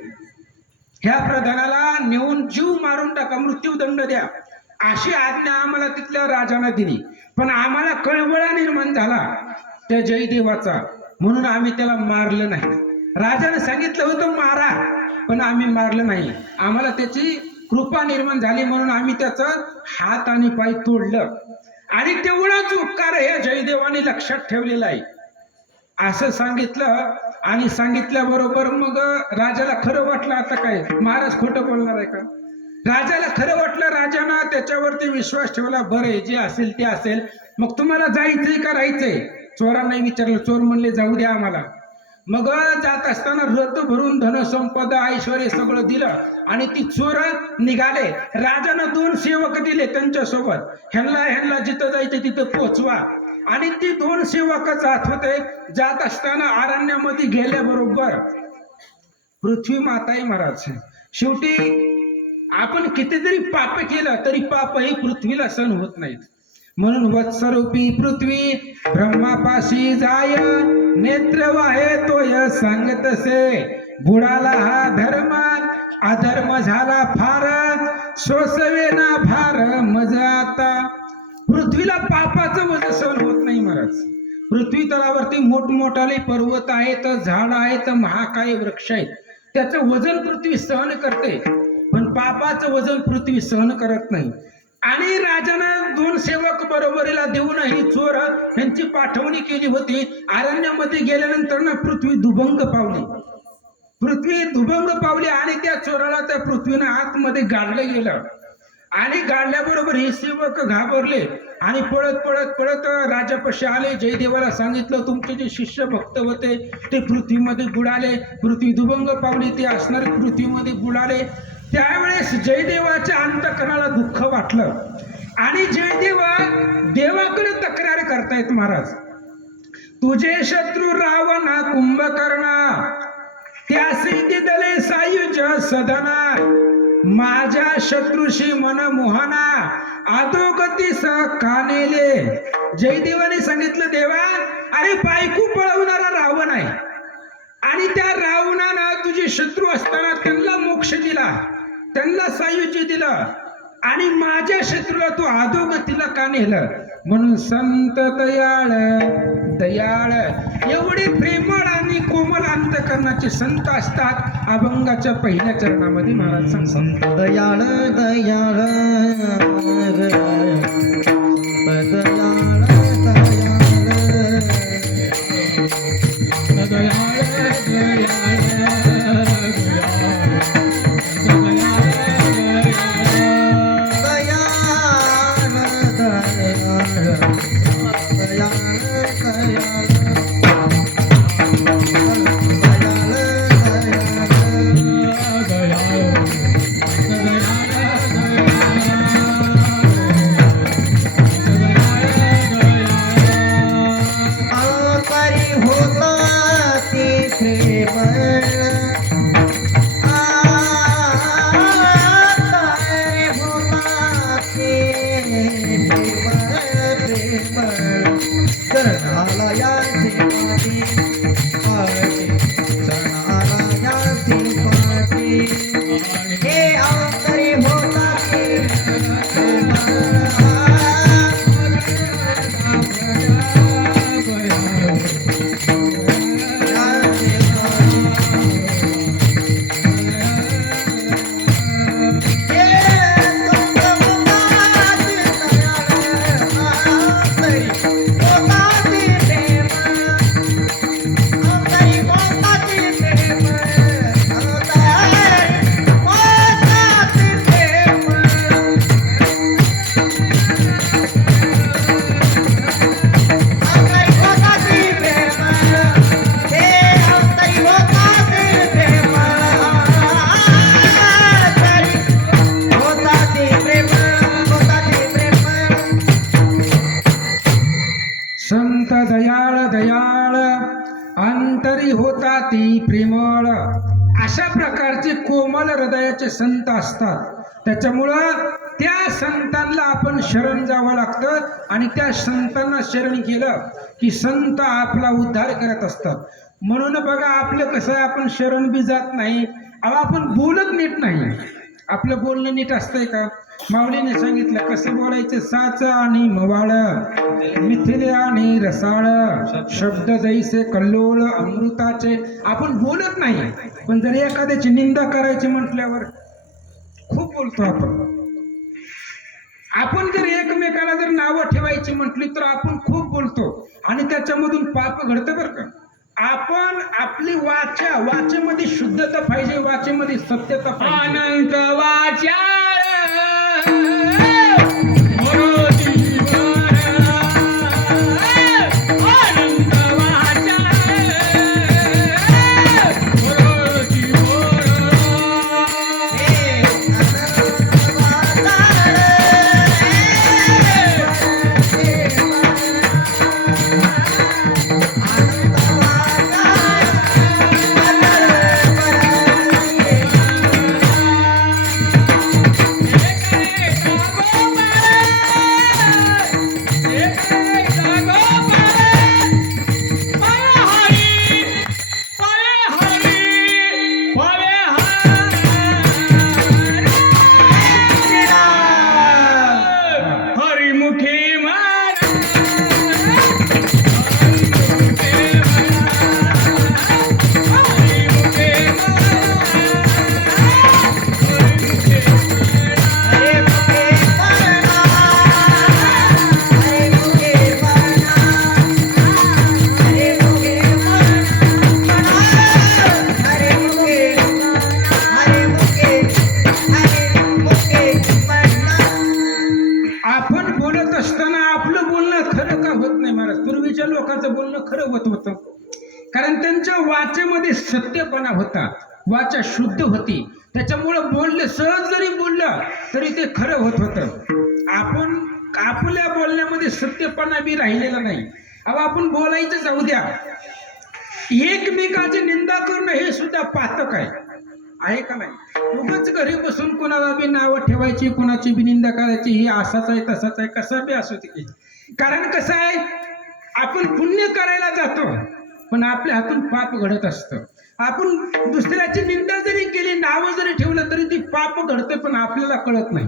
ह्या प्रधानाला नेऊन जीव मारून टाका, मृत्यूदंड द्या, अशी आज्ञा आम्हाला तिथल्या राजानं दिली. पण आम्हाला कळवळा निर्माण झाला त्या जयदेवाचा, म्हणून आम्ही त्याला मारलं नाही. राजाने सांगितलं होतं मारा, पण आम्ही मारलं नाही. आम्हाला त्याची कृपा निर्माण झाली म्हणून आम्ही त्याचं हात आणि पाय तोडलं आणि तेवढाच उपकार या जयदेवाने लक्षात ठेवलेला आहे असं सांगितलं. आणि सांगितल्याबरोबर मग राजाला खरं वाटलं, आता काय महाराज खोटं बोलणार आहे का? राजाला खरं वाटलं, राजानं त्याच्यावरती विश्वास ठेवला. बरं जे असेल ते असेल, मग तुम्हाला जायचंय का राहायचंय? चोरांनाही विचारलं. चोर म्हणले जाऊ द्या आम्हाला. मग जात असताना रथ भरून धनसंपदा ऐश्वर्य सगळं दिलं आणि ती चोर निघाले. राजानं 2 सेवक दिले त्यांच्यासोबत, ह्यांना जिथं जायचं तिथं पोचवा. आणि ती 2 सेवक जात होते. जात असताना अरण्यामध्ये गेल्याबरोबर पृथ्वी माता आहे महाराज. शेवटी आपण कितीतरी पाप केलं तरी पाप ही पृथ्वीला सहन होत नाहीत. म्हणून वत्सरूपी पृथ्वी ब्रह्मापाशी जाय, नेत्र वाहे तोय सांगतसे. बुडाला हा धर्म, अधर्म झाला फार, सोसवे ना फार मज आता. पृथ्वीला पापाचं वजन सहन होत नाही महाराज. पृथ्वी तलावरती मोठमोठाले पर्वत आहेत, झाड आहेत, महाकाय वृक्ष आहेत, त्याचं वजन पृथ्वी सहन करते, पण पापाचं वजन पृथ्वी सहन करत नाही. आणि राजानं 2 सेवक बरोबरीला देऊन ही चोर यांची पाठवणी केली होती. अरण्यामध्ये गेल्यानंतर ना पृथ्वी दुभंग पावली आणि त्या चोराला त्या पृथ्वीनं आतमध्ये गाडलं गेलं. आणि गाडल्याबरोबर हे सेवक घाबरले आणि पळत राजापाशी आले. जयदेवाला सांगितलं तुमचे जे शिष्य भक्त होते ते पृथ्वीमध्ये बुडाले, पृथ्वी दुभंग पावली, ते असणारे पृथ्वीमध्ये बुडाले. त्यावेळेस जयदेवाच्या अंतकरणाला दुःख वाटलं आणि देवाकडे तक्रार करतायत महाराज. तुझे शत्रू रावणा कुंभकर्णा, त्यासी दिदले सायुज सदना. माझ्या शत्रूशी मन मोहना, अधोगतीस कानेले. जयदेवाने सांगितलं देवा, अरे बायको पळवणारा रावण आहे आणि त्या रावणानं तुझे शत्रू असताना त्यांना मोक्ष दिला, त्यांना सायुज्य दिलं आणि माझ्या शत्रूला तू अधोगतीला का नेलं? म्हणून संत दयाळ एवढे प्रेमळ आणि कोमल अंतकरणाचे संत असतात. अभंगाच्या पहिल्या चरणामध्ये महाराज सांगतात, संत दयाळ दयाळ प्रकारचे कोमल हृदयाचे संत असतात. त्याच्यामुळं त्या संतांना आपण शरण जावं लागतं आणि त्या संतांना शरण केलं की संत आपला उद्धार करत असतात. म्हणून बघा आपलं कसं आहे, आपण शरण बी जात नाही, आपण बोलत नीट नाही. आपलं बोलणं नीट असतंय का? माऊलीने सांगितलं कसं बोलायचं, साच आणि मवाळ, मिथिले आणि रसाळ, शब्द जैसे कल्लोळ अमृताचे. आपण बोलत नाही, पण जर एखाद्याची निंदा करायची म्हटल्यावर खूप बोलतो आपण. आपण जर एकमेकाला जर नावं ठेवायची म्हटली तर आपण खूप बोलतो आणि त्याच्यामधून पाप घडतं बरं का. आपण आपली वाचेमध्ये शुद्धता पाहिजे, वाचेमध्ये सत्यता पाहिजे. अनंत वाचा कारण त्यांच्या वाचेमध्ये सत्यपणा होता, वाचा शुद्ध होती. त्याच्यामुळं बोलले, सहज जरी बोललं तरी ते खरं होत होतं. आपण आपल्या बोलण्यामध्ये सत्यपणा बी राहिलेला नाही. अहो आपण बोलायचं जाऊ द्या, एकमेकाची निंदा करणं हे सुद्धा पातक आहे का नाही? उगाच घरी बसून कोणाला बी नावं ठेवायची, कोणाची बी निंदा करायची, ही असाच आहे तसाच आहे, कसा बी असू दे. कारण कसं आहे, आपण पुण्य करायला जातो पण आपल्या हातून पाप घडत असतं. आपण दुसऱ्याची निंदा जरी केली, नावं जरी ठेवलं तरी ती पाप घडते पण आपल्याला कळत नाही.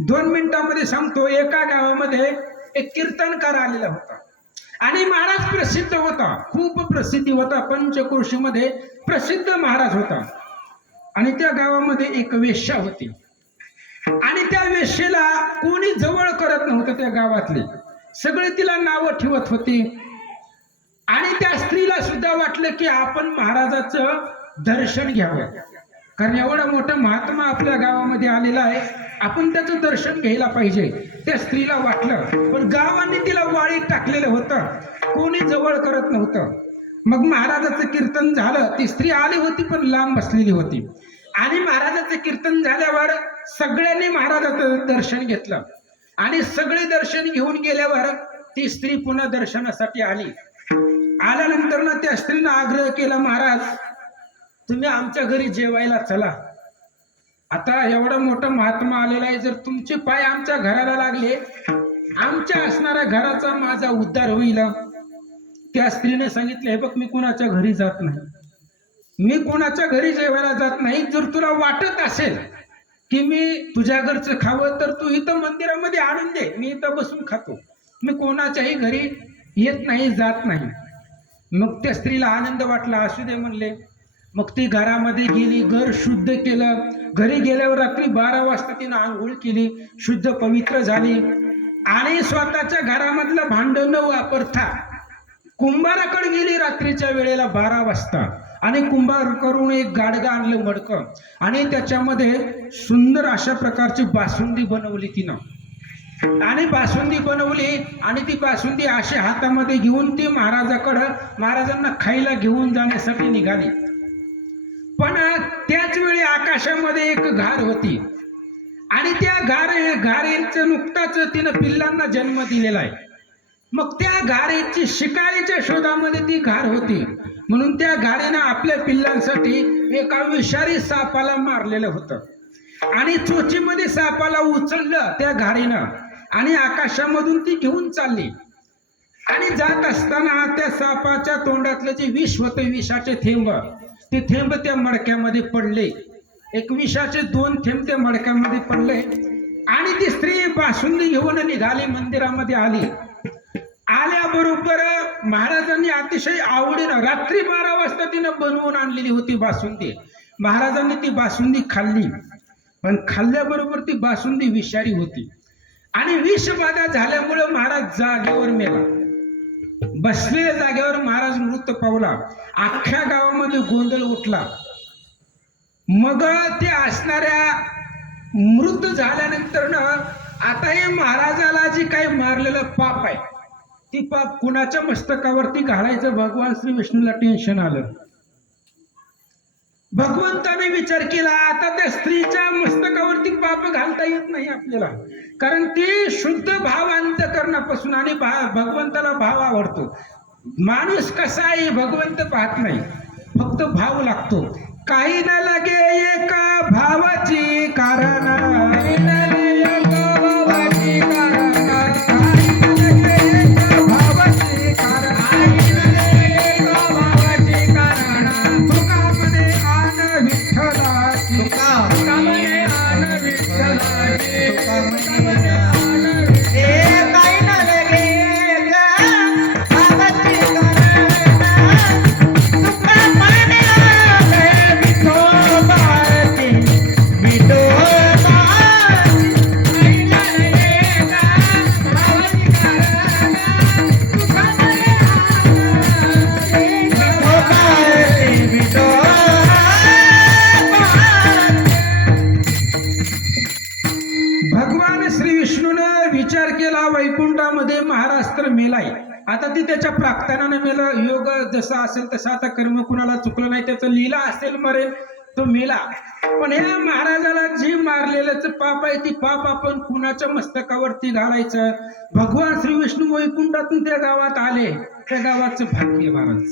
2 मिनिटांमध्ये सांगतो, एका गावामध्ये एक कीर्तनकार आलेला होता आणि महाराज प्रसिद्ध होता, खूप प्रसिद्धी होता, पंचक्रोशीमध्ये प्रसिद्ध महाराज होता. आणि त्या गावामध्ये एक वेश्या होती आणि त्या वेश्येला कोणी जवळ करत नव्हतं. त्या गावातले सगळे तिला नावं ठेवत होते आणि त्या स्त्रीला सुद्धा वाटलं की आपण महाराजाचं दर्शन घ्यावं, कारण एवढा मोठा महात्मा आपल्या गावामध्ये आलेला आहे, आपण त्याचं दर्शन घ्यायला पाहिजे. त्या स्त्रीला वाटलं, पण गावाने तिला वाळीत टाकलेलं होतं, कोणी जवळ करत नव्हतं. मग महाराजाचं कीर्तन झालं, ती स्त्री आली होती पण लांब बसलेली होती आणि महाराजाचं कीर्तन झाल्यावर सगळ्यांनी महाराजाचं दर्शन घेतलं आणि सगळे दर्शन घेऊन गेल्यावर ती स्त्री पुन्हा दर्शनासाठी आली. आल्यानंतर ना त्या स्त्रीनं आग्रह केला, महाराज तुम्ही आमच्या घरी जेवायला चला. आता एवढा मोठा महात्मा आलेला आहे, जर तुमचे पाय आमच्या घराला लागले, आमच्या असणाऱ्या घराचा माझा उद्धार होईल. त्या स्त्रीने सांगितलं, हे बघ मी कोणाच्या घरी जात नाही, मी कोणाच्या घरी जेवायला जात नाही. जर तुला वाटत असेल की मी तुझ्या घरचं खावं तर तू इथं मंदिरामध्ये आणून दे, मी इथं बसून खातो, मी कोणाच्याही घरी येत नाही, जात नाही. मग त्या स्त्रीला आनंद वाटला, असू दे म्हणले. मग ती घरामध्ये गेली, घर शुद्ध केलं. घरी गेल्यावर रात्री 12 वाजता तिनं आंघोळ केली, शुद्ध पवित्र झाली आणि स्वतःच्या घरामधलं भांड न वापरता कुंभाराकडे गेली रात्रीच्या वेळेला 12 वाजता आणि कुंभार करून एक गाडगं आणलं मडकं आणि त्याच्यामध्ये सुंदर अशा प्रकारची बासुंदी बनवली तिनं आणि बासुंदी बनवली आणि ती बासुंदी अशा हातामध्ये घेऊन ती महाराजांना खायला घेऊन जाण्यासाठी निघाली. पण त्याच वेळी आकाशामध्ये एक घार होती आणि त्या घारेचं नुकताच तिनं पिल्लांना जन्म दिलेला आहे. मग त्या घारेची शिकारीच्या शोधामध्ये ती घार होती, म्हणून त्या घारेनं आपल्या पिल्लांसाठी एका विषारी सापाला मारलेलं होतं आणि चोचीमध्ये सापाला उचललं त्या घारीनं आणि आकाशामधून ती घेऊन चालली आणि जात असताना त्या सापाच्या तोंडातलं जे विष होतं, विषाचे थेंब, ते थेंब त्या मडक्यामध्ये पडले. एक विषाचे 2 थेंब त्या मडक्यामध्ये पडले आणि ती स्त्री बासुंदी घेऊन निघाली, मंदिरामध्ये आली. आल्याबरोबर महाराजांनी अतिशय आवडीनं रात्री 12 वाजता तिनं बनवून आणलेली होती बासुंदी. महाराजांनी ती बासुंदी खाल्ली, पण खाल्ल्याबरोबर ती बासुंदी विषारी होती आणि विषबाधा झाल्यामुळे महाराज जागेवर मेला. बसलेल्या जागेवर महाराज मृत पावला. अख्ख्या गावामध्ये गोंधळ उठला. मग ते असणाऱ्या मृत झाल्यानंतर ना आता हे महाराजाला जे काही मारलेलं पाप आहे, ती पाप कुणाच्या मस्तकावरती घालायचं, भगवान श्री विष्णूला टेन्शन आलं. भगवंताने विचार केला, आता त्या स्त्रीच्या मस्तकावरती पाप घालता येत नाही आपल्याला, कारण ती शुद्ध भाव अंतकरणापासून आणि भगवंताला भाव आवडतो. माणूस कसा आहे भगवंत पाहत नाही, फक्त भाव लागतो. काही न लगे एका भावाची कारण, काही न लगे एका भावाची कारण, काही न लगे एका भावाची कारण, काही न लगे एका भावाची कारण. तुका म्हणे आन विठ्ठलाची, तुका म्हणे आन विठ्ठलाची, तुका म्हणे आन विठ्ठलाची. काही न लगे एका भावाची कारण, तुका म्हणे आन विठोबाची, विठोबाची. काही न लगे एका भावाची कारण, तुका म्हणे आन विठोबाची, विठोबाची. भगवान श्री विष्णूनं विचार केला, वैकुंठामध्ये महाराज तर मेलाय, आता ती त्याच्या प्राक्तनाने मेलं. योग जसा असेल तसा, आता कर्म कुणाला चुकलं नाही, त्याचं लीला असेल मरेल, तो मेला. पण ह्या महाराजाला जी मारलेलं पाप आहे, ती पाप आपण कुणाच्या मस्तकावरती घालायचं. भगवान श्री विष्णू वैकुंठातून त्या गावात आले. त्या गावाचं भाग्य महाराज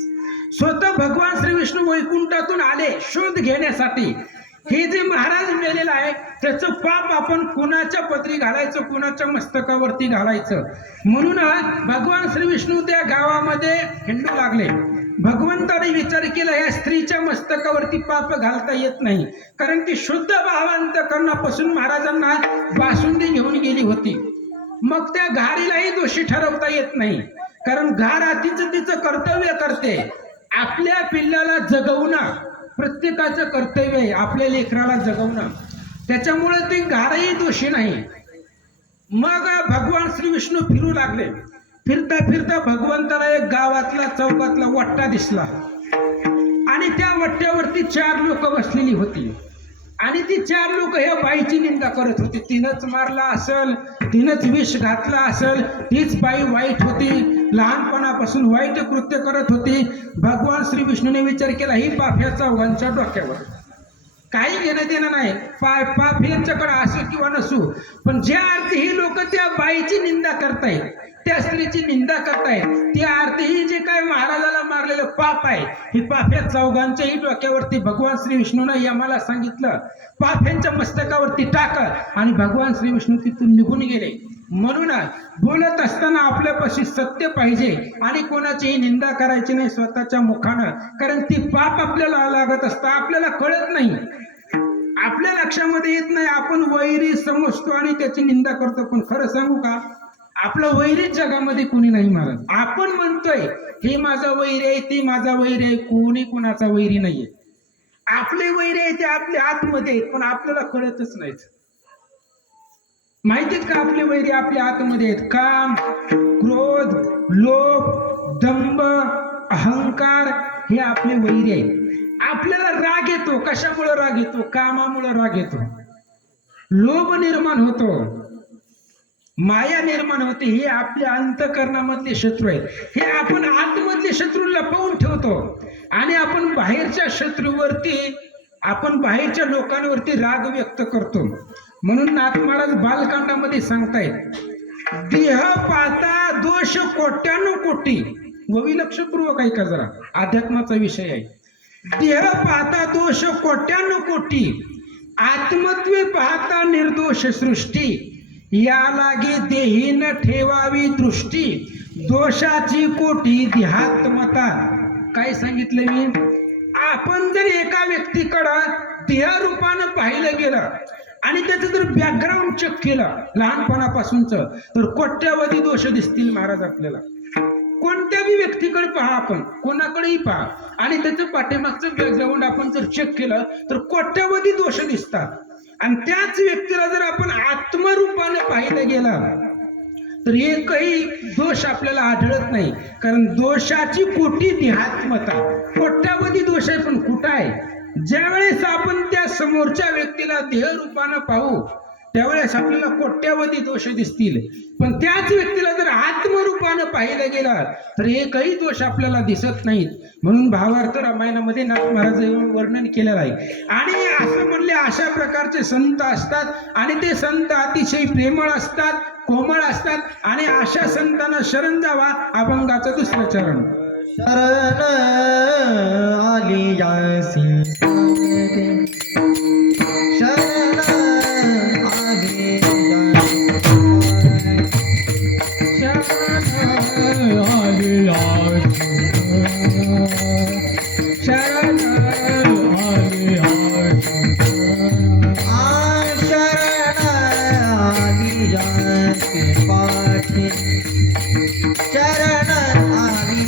स्वतः भगवान श्री विष्णू वैकुंठातून आले शोध घेण्यासाठी. हे जे महाराज मेलेलं आहे त्याचं पाप आपण कुणाच्या पदरी घालायचं, कुणाच्या मस्तकावरती घालायचं. म्हणून भगवान श्री विष्णू त्या गावामध्ये हिंडू लागले. भगवंताने विचार केला, या स्त्रीच्या मस्तकावरती पाप घालता येत नाही, कारण ती शुद्ध भावांतकरणापासून महाराजांना बासुंदी घेऊन गेली होती. मग त्या घारीलाही दोषी ठरवता येत नाही, कारण घार तिचं कर्तव्य करते. आपल्या पिल्लाला जगवणं प्रत्येकाचं कर्तव्य आहे, आपल्या लेकराला जगवणं. त्याच्यामुळे ती घारही दोषी नाही. मग भगवान श्री विष्णू फिरू लागले. फिरता फिरता भगवंताला एक गावातला चौकातला वट्टा दिसला आणि त्या वट्ट्यावरती 4 लोक बसलेली होती आणि ती 4 लोक ह्या बाईची निंदा करत होती. तिनंच मारला असेल, तिनंच विष घातला असेल, तीच बाई वाईट होती, लहानपणापासून वाईट कृत्य करत होती. भगवान श्री विष्णूने विचार केला, ही पाप ह्या चौघांच्या डोक्यावर, काही घेणं देणं नाही. पाप यांच्याकडे असो किंवा नसो, पण ज्या अर्थी ही लोक त्या बाईची निंदा करतायत, त्या स्त्रीची निंदा करतायत, त्या अर्थी ही जे काय महाराजाला मारलेलं पाप आहे, ही पाप या चौघांच्याही डोक्यावरती भगवान श्री विष्णूनं यमाला सांगितलं, पाप यांच्या मस्तकावरती टाक. आणि भगवान श्री विष्णू तिथून निघून गेले. म्हणून बोलत असताना आपल्यापाशी सत्य पाहिजे आणि कोणाचीही निंदा करायची नाही स्वतःच्या मुखानं, कारण ती पाप आपल्याला लागत असतं, आपल्याला कळत नाही, आपल्या लक्षामध्ये येत नाही. आपण वैरी समजतो आणि त्याची निंदा करतो, पण खरं सांगू का, आपलं वैरीच जगामध्ये कुणी नाही महाराज. आपण म्हणतोय हे माझा वैरी आहे, ते माझा वैरी आहे, कोणी कोणाचा वैरी नाहीये. आपले वैरी आहे ते आपल्या आतमध्ये आहेत, पण आपल्याला कळतच नाहीत. माहितीत का आपले वैरी आपल्या आतमध्ये आहेत? काम, क्रोध, लोभ, दंभ, अहंकार हे आपले वैरी आहेत. आपल्याला राग येतो. कशामुळे राग येतो? कामामुळे राग येतो, लोभ निर्माण होतो, माया निर्माण होते. हे आपल्या अंतकरणामधले शत्रू आहेत. हे आपण आतमधले शत्रू लपवून ठेवतो आणि आपण बाहेरच्या शत्रूवरती, आपण बाहेरच्या लोकांवरती राग व्यक्त करतो. म्हणून नाथ महाराज बालकांडामध्ये सांगतायत, देह पाहता दोष 99 कोटी. ववी लक्षपूर्वक ऐका जरा, अध्यात्माचा विषय आहे. देह पाहता दोष कोट्यानो कोटी, आत्मत्वे पाहता निर्दोष सृष्टी, या लागे देही न ठेवावी दृष्टी, दोषाची कोटी देहात्मता. काय सांगितलं मी? आपण जर एका व्यक्तीकडं देहरूपानं पाहिलं गेलं आणि त्याचं जर बॅकग्राऊंड चेक केलं लहानपणापासूनचं, तर कोट्यावधी दोष दिसतील महाराज आपल्याला. कोणत्याही व्यक्तीकडे पहा, आपण कोणाकडेही पहा आणि त्याचं पाठीमागचं बॅकग्राऊंड आपण जर चेक केलं तर कोट्यावधी दोष दिसतात. आणि त्याच व्यक्तीला जर आपण आत्मरूपाने पाहिलं गेलं तर एकही दोष आपल्याला आढळत नाही, कारण दोषाची कोटी देहात्मता. कोट्यावधी दोष आहे पण कुठं आहे? ज्यावेळेस आपण त्या समोरच्या व्यक्तीला देहरूपानं पाहू त्यावेळेस आपल्याला कोट्यावधी दोष दिसतील, पण त्याच व्यक्तीला जर आत्मरूपानं पाहिलं गेलं तर एकही दोष आपल्याला दिसत नाहीत. म्हणून भावार्थ रामायणामध्ये नाथ महाराज वर्णन केलेलं आहे. आणि असं म्हणले अशा प्रकारचे संत असतात आणि ते संत अतिशय प्रेमळ असतात, कोमळ असतात. आणि अशा संतांना शरण जावा. अभंगाचं दुसरं चरण. शरण आली जासी शरण आली पाठी शरण आली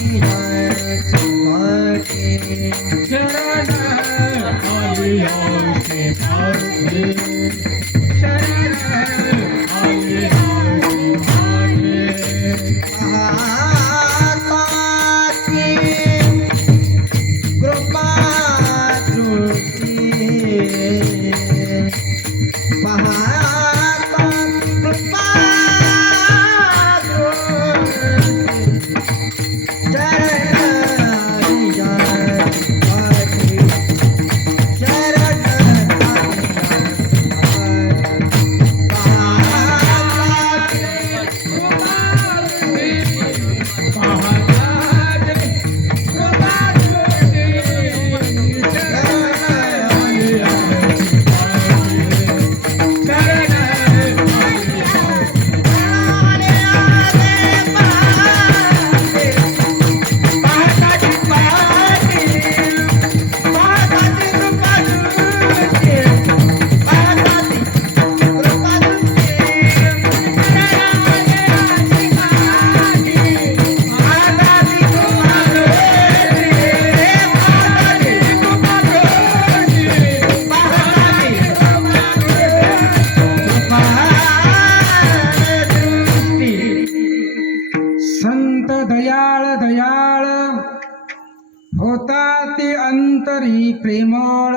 अंतरी प्रेमळ.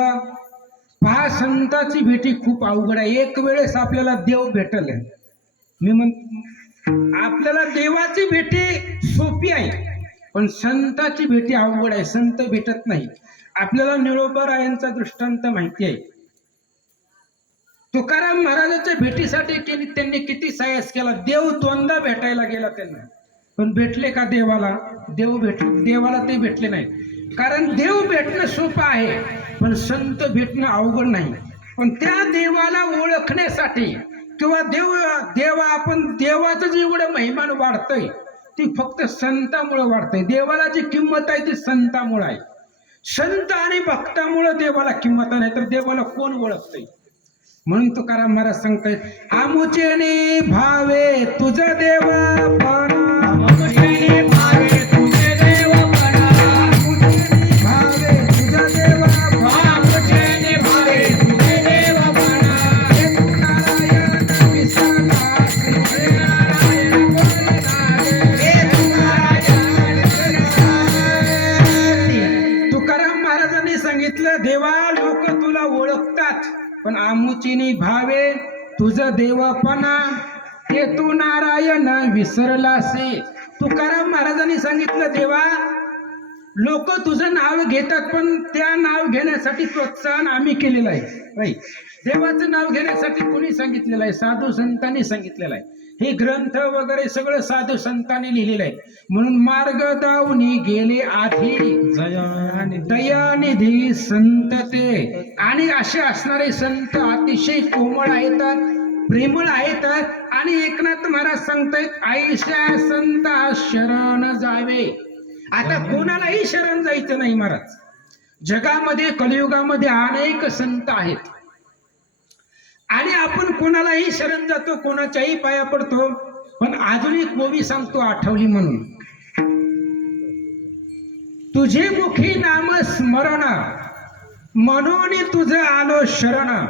पहा, संताची भेटी खूप अवघड आहे. एक वेळेस आपल्याला देव भेटल. मी म्हणतो आपल्याला देवाची भेटी सोपी आहे, पण संताची भेटी अवघड आहे. संत भेटत नाही. आपल्याला निळोबारायांचा दृष्टांत माहिती आहे. तुकाराम महाराजांच्या भेटीसाठी त्यांनी किती सायस केला. देव दोनदा भेटायला गेला त्यांना, पण भेटले का देवाला? देवाला ते भेटले नाही. कारण देव भेटणं सोपं आहे, पण संत भेटणं अवघड नाही. पण त्या देवाला ओळखण्यासाठी किंवा आपण देवाचं जेवढं महिमान वाढतंय ती फक्त संतामुळे वाढतंय. देवाला जी किंमत आहे ती संतामुळे आहे. संत आणि भक्तामुळे देवाला किंमत नाही, तर देवाला कोण ओळखतंय? म्हणून तुकाराम महाराज सांगताय, आमुचेने भावे तुझ देवापणा, आमुचेने भावे तुझ देवापणा, आमुचेने भावे तुझ देवापणा, आमुचेने भावे तुझ देवापणा. हे तू नारायण विसरला, हे नारायण बोलणारे, हे तू नारायण विसरला. तुकाराम महाराजांनी सांगितलं, देवा लोक तुला ओळखतात, पण आमुचीनी भावे तुझ देवपणा, ते तू नारायण विसरलासे. तुकाराम महाराजांनी सांगितलं, देवा लोक तुझं नाव घेतात, पण त्या नाव घेण्यासाठी प्रोत्साहन आम्ही केलेलं आहे. देवाचं नाव घेण्यासाठी कोणी सांगितलेलं आहे? साधू संतांनी सांगितलेलं आहे. हे ग्रंथ वगैरे सगळं साधू संतांनी लिहिलेलं आहे. म्हणून मार्ग दावनी गेले आधी दयानिधी संत ते. आणि असे असणारे संत अतिशय कोमळ आहेत, प्रेमळ आहेत. आणि एकनाथ महाराज सांगतायत आईशा संत शरण जावे. आता कोणालाही शरण जायचं नाही महाराज. जगामध्ये कलियुगामध्ये अनेक संत आहेत आणि आपण कोणालाही शरण जातो, कोणाच्याही पाया पडतो. पण अजून एक ओवी सांगतो आठवली म्हणून. तुझे मुखी नाम स्मरण म्हणून तुझं आलो शरण.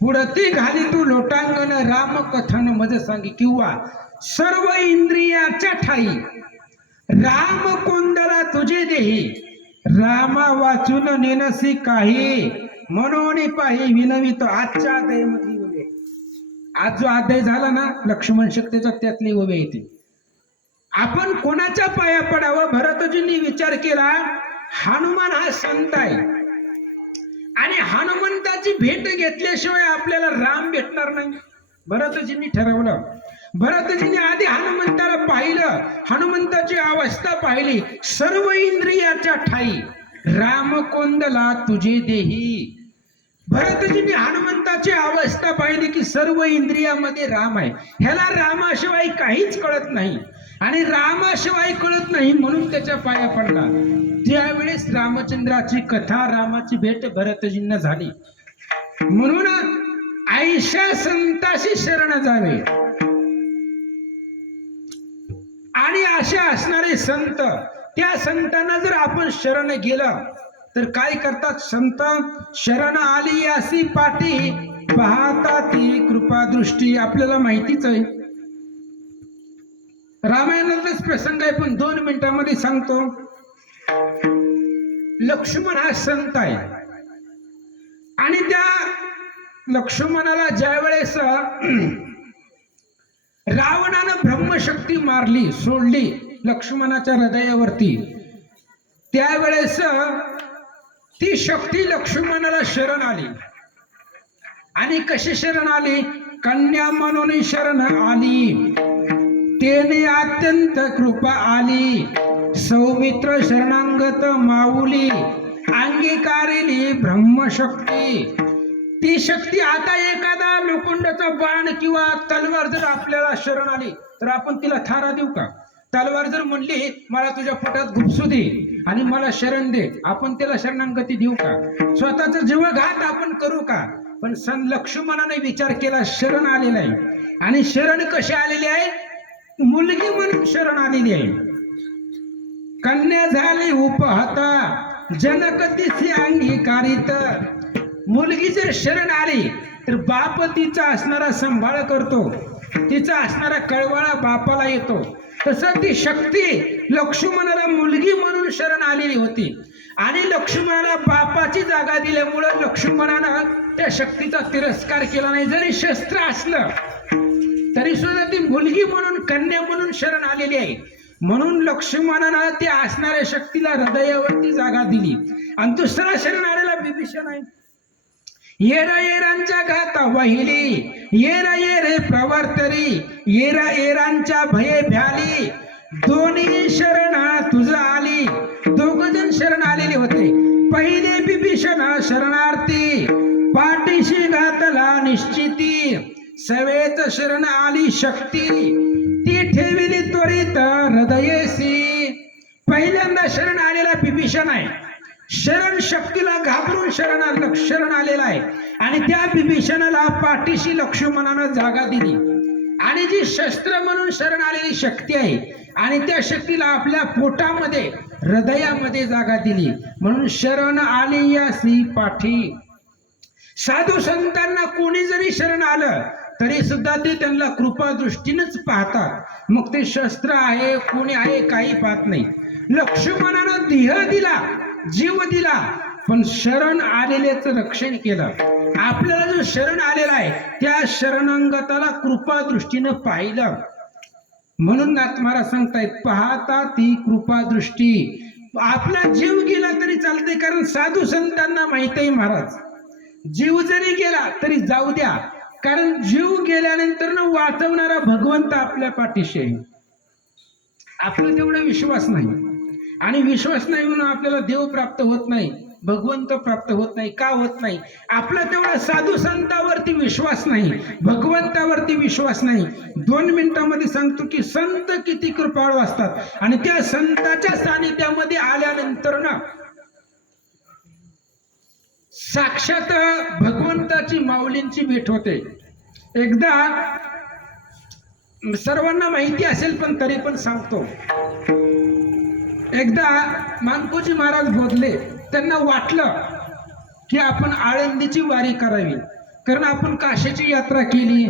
पुढती घाली तू लोटांगण राम कथन मज सांगी. किंवा सर्व इंद्रियाच्या ठाई राम कोंदला तुझे देही. रामा वाचून नेनसी काही म्हणून पाही विनवितो. आजच्या अध्यायामध्ये उभे, आज जो अध्याय झाला ना लक्ष्मण शक्तीचा, त्यातली उभे येते. आपण कोणाच्या पाया पडावं. भरतजींनी विचार केला हनुमान हा संत आहे आणि हनुमंताची भेट घेतल्याशिवाय आपल्याला राम भेटणार नाही. भरतजींनी ठरवलं. भरतजींनी आधी हनुमंताला पाहिलं, हनुमंताची अवस्था पाहिली. सर्व इंद्रियाच्या ठाई राम कोंदला तुझे देही. भरतजींनी हनुमंताची अवस्था पाहिली की सर्व इंद्रियामध्ये राम आहे. ह्याला रामाशिवाय काहीच कळत नाही आणि रामाशिवाय कळत नाही म्हणून त्याच्या पाया पडला. त्यावेळेस रामचंद्राची कथा, रामाची भेट भरतजींना झाली. म्हणून आईशा संताशी शरण जावे. आणि असे असणारे संत, त्या संतांना जर आपण शरण गेलं तर काय करतात संत. शरण आली अशी पाठी पाहता ती कृपा दृष्टी. आपल्याला माहितीच आहे, रामायणातच प्रसंग आहे पण 2 मिनिटांमध्ये सांगतो. लक्ष्मण हा संत आहे आणि त्या लक्ष्मणाला ज्या वेळेस रावणानं ब्रह्मशक्ती मारली, सोडली लक्ष्मणाच्या हृदयावरती, त्यावेळेस ती शक्ती लक्ष्मणाला शरण आली. आणि कशी शरण आली. कन्या म्हणून शरण आली. तेने अत्यंत कृपा आली. सौमित्र शरणांगत माऊली. अंगीकारिली ब्रह्मशक्ती. ती शक्ती आता एखादा लोखंडाचा बाण किंवा तलवार जर आपल्याला शरण आली तर आपण तिला थारा देऊ का. तलवार जर म्हणली मला तुझ्या पोटात घुपसू दे आणि मला शरण दे, आपण त्याला शरणांगती देऊ का. स्वतःचा जीवघात आपण करू का. पण लक्ष्मणाने विचार केला, शरण आलेला आहे. आणि शरण कशी आलेली आहे. मुलगी म्हणून शरण आलेली आहे. कन्या झाली उपहता जनक तिची अंगीकारित. मुलगी जर शरण आली तर बाप तिचा असणारा सांभाळ करतो, तिचा असणारा कळवळा बापाला येतो. तसं ती शक्ती लक्ष्मणाला मुलगी म्हणून शरण आलेली होती आणि लक्ष्मणाला बापाची जागा दिल्यामुळं लक्ष्मणानं त्या शक्तीचा तिरस्कार केला नाही. जरी शस्त्र असलं तरी सुद्धा ती मुलगी म्हणून, कन्या म्हणून शरण आलेली आहे. म्हणून लक्ष्मणानं त्या असणाऱ्या शक्तीला हृदयावरती जागा दिली. आणि दुसरा शरण आलेला विभीषण आहे. येरा येरांच्या घाता वहिली. येरा येरे प्रवर्तरी. येरा येरांच्या भये भ्याली. दोन्ही शरणा तुझं आली. 2 जण शरण आलेले होते. पहिले विभीषण शरणार्थी. पाठीशी घातला निश्चिती. सवेत शरण आली शक्ती. ती ठेविली त्वरित हृदयेसी. पहिल्यांदा शरण आलेला विभीषण आहे. शरण शक्तीला घाबरून शरण आलेला आहे आणि त्या विभीषणाला पाठीशी लक्ष्मणानं जागा दिली. आणि जी शस्त्र म्हणून शरण आलेली शक्ती आहे आणि त्या शक्तीला आपल्या पोटामध्ये, हृदयामध्ये जागा दिली. म्हणून शरण आली यासी पाठी. साधू संतांना कोणी जरी शरण आलं तरी सुद्धा ते त्यांना कृपा दृष्टीनंच पाहतात. मग ते शस्त्र आहे, कोणी आहे, काही पाहत नाही. लक्ष्मणानं देह दिला, जीव दिला, पण शरण आलेल्याच रक्षण केलं. आपल्याला जो शरण आलेला आहे त्या शरणांगताला कृपा दृष्टीनं पाहिलं. म्हणून नाथ महाराज सांगतायत पाहता ती कृपा दृष्टी. आपला जीव गेला तरी चालते, कारण साधू संतांना माहित आहे महाराज जीव जरी गेला तरी जाऊ द्या, कारण जीव गेल्यानंतर ना वाचवणारा भगवंत आपल्या पाठीशी आहे. आपला तेवढा विश्वास नाही, आणि विश्वास नाही म्हणून आपल्याला देव प्राप्त होत नाही, भगवंत प्राप्त होत नाही. का होत नाही? आपला तेवढा साधू संतांवरती विश्वास नाही, भगवंतावरती विश्वास नाही. 2 मिनिटांमध्ये सांगतो की संत किती कृपाळू असतात, आणि त्या संताच्या सानिध्यामध्ये आल्यानंतर ना साक्षात भगवंताची माऊलींची भेट होते. एकदा सर्वांना माहिती असेल पण तरी पण सांगतो. एकदा मानकोजी महाराज बोलले, त्यांना वाटलं की आपण आळंदीची वारी करावी, कारण आपण काशीची यात्रा केली,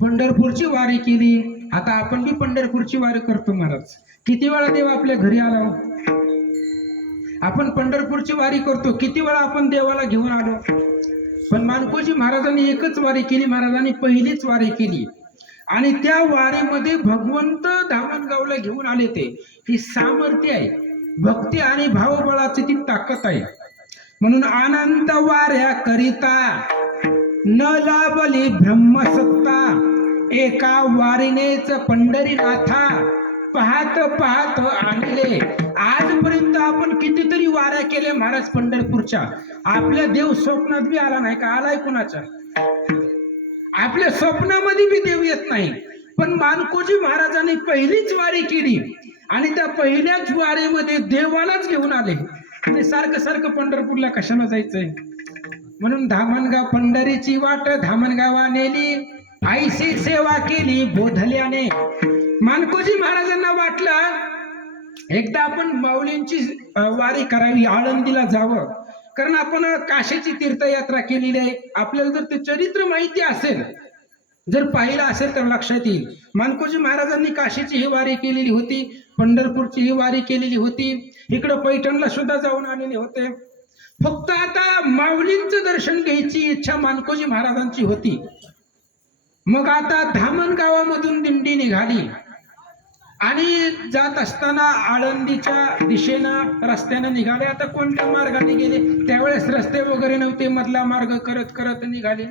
पंढरपूरची वारी केली, आता आपण बी पंढरपूरची वारी करतो. महाराज किती वेळा देव आपल्या घरी आला, आपण पंढरपूरची वारी करतो, किती वेळा आपण देवाला घेऊन आलो. पण मानकोजी महाराजांनी एकच वारी केली, महाराजांनी पहिलीच वारी केली, आणि त्या वारीमध्ये भगवंत धामणगावला घेऊन आले. ते ही सामर्थ्य आहे, भक्ती आणि भावबळाची ती ताकद आहे. म्हणून अनंत वाऱ्या करिता न लाभली ब्रह्मसत्ता, एका वारीनेच पंढरीनाथा पाहत पाहत आणले. आजपर्यंत आपण कितीतरी वाऱ्या केल्या महाराज पंढरपूरच्या, आपल्या देव स्वप्नात बी आला नाही का? आलाय कुणाच्या? आपल्या स्वप्नामध्ये बी देव येत नाही. पण मानकोजी महाराजांनी पहिलीच वारी केली, आणि त्या पहिल्याच वारीमध्ये देवालाच घेऊन आले. आणि सारखं सारखं पंढरपूरला कशाला जायचंय? म्हणून धामणगाव पंढरीची वाट धामणगावा नेली, आईशी सेवा केली बोधल्याने. मानकोजी महाराजांना वाटलं एकदा आपण माऊलींची वारी करावी, आळंदीला जावं, कारण आपण काशीची तीर्थयात्रा केलेली आहे. आपल्याला जर ते चरित्र माहिती असेल, जर पाहिलं असेल तर लक्षात येईल. मानकोजी महाराजांनी काशीची ही वारी केलेली होती, पंढरपूरची ही वारी केलेली होती, इकडं पैठणला सुद्धा जाऊन आलेले होते. फक्त आता माऊलींचं दर्शन घ्यायची इच्छा मानकोजी महाराजांची होती. मग आता धामण गावामधून दिंडी निघाली, आणि जात असताना आळंदीच्या दिशेनं रस्त्यानं निघाले. आता कोणत्या मार्गाने गेले? त्यावेळेस रस्ते वगैरे नव्हते, मधला मार्ग करत करत निघाले.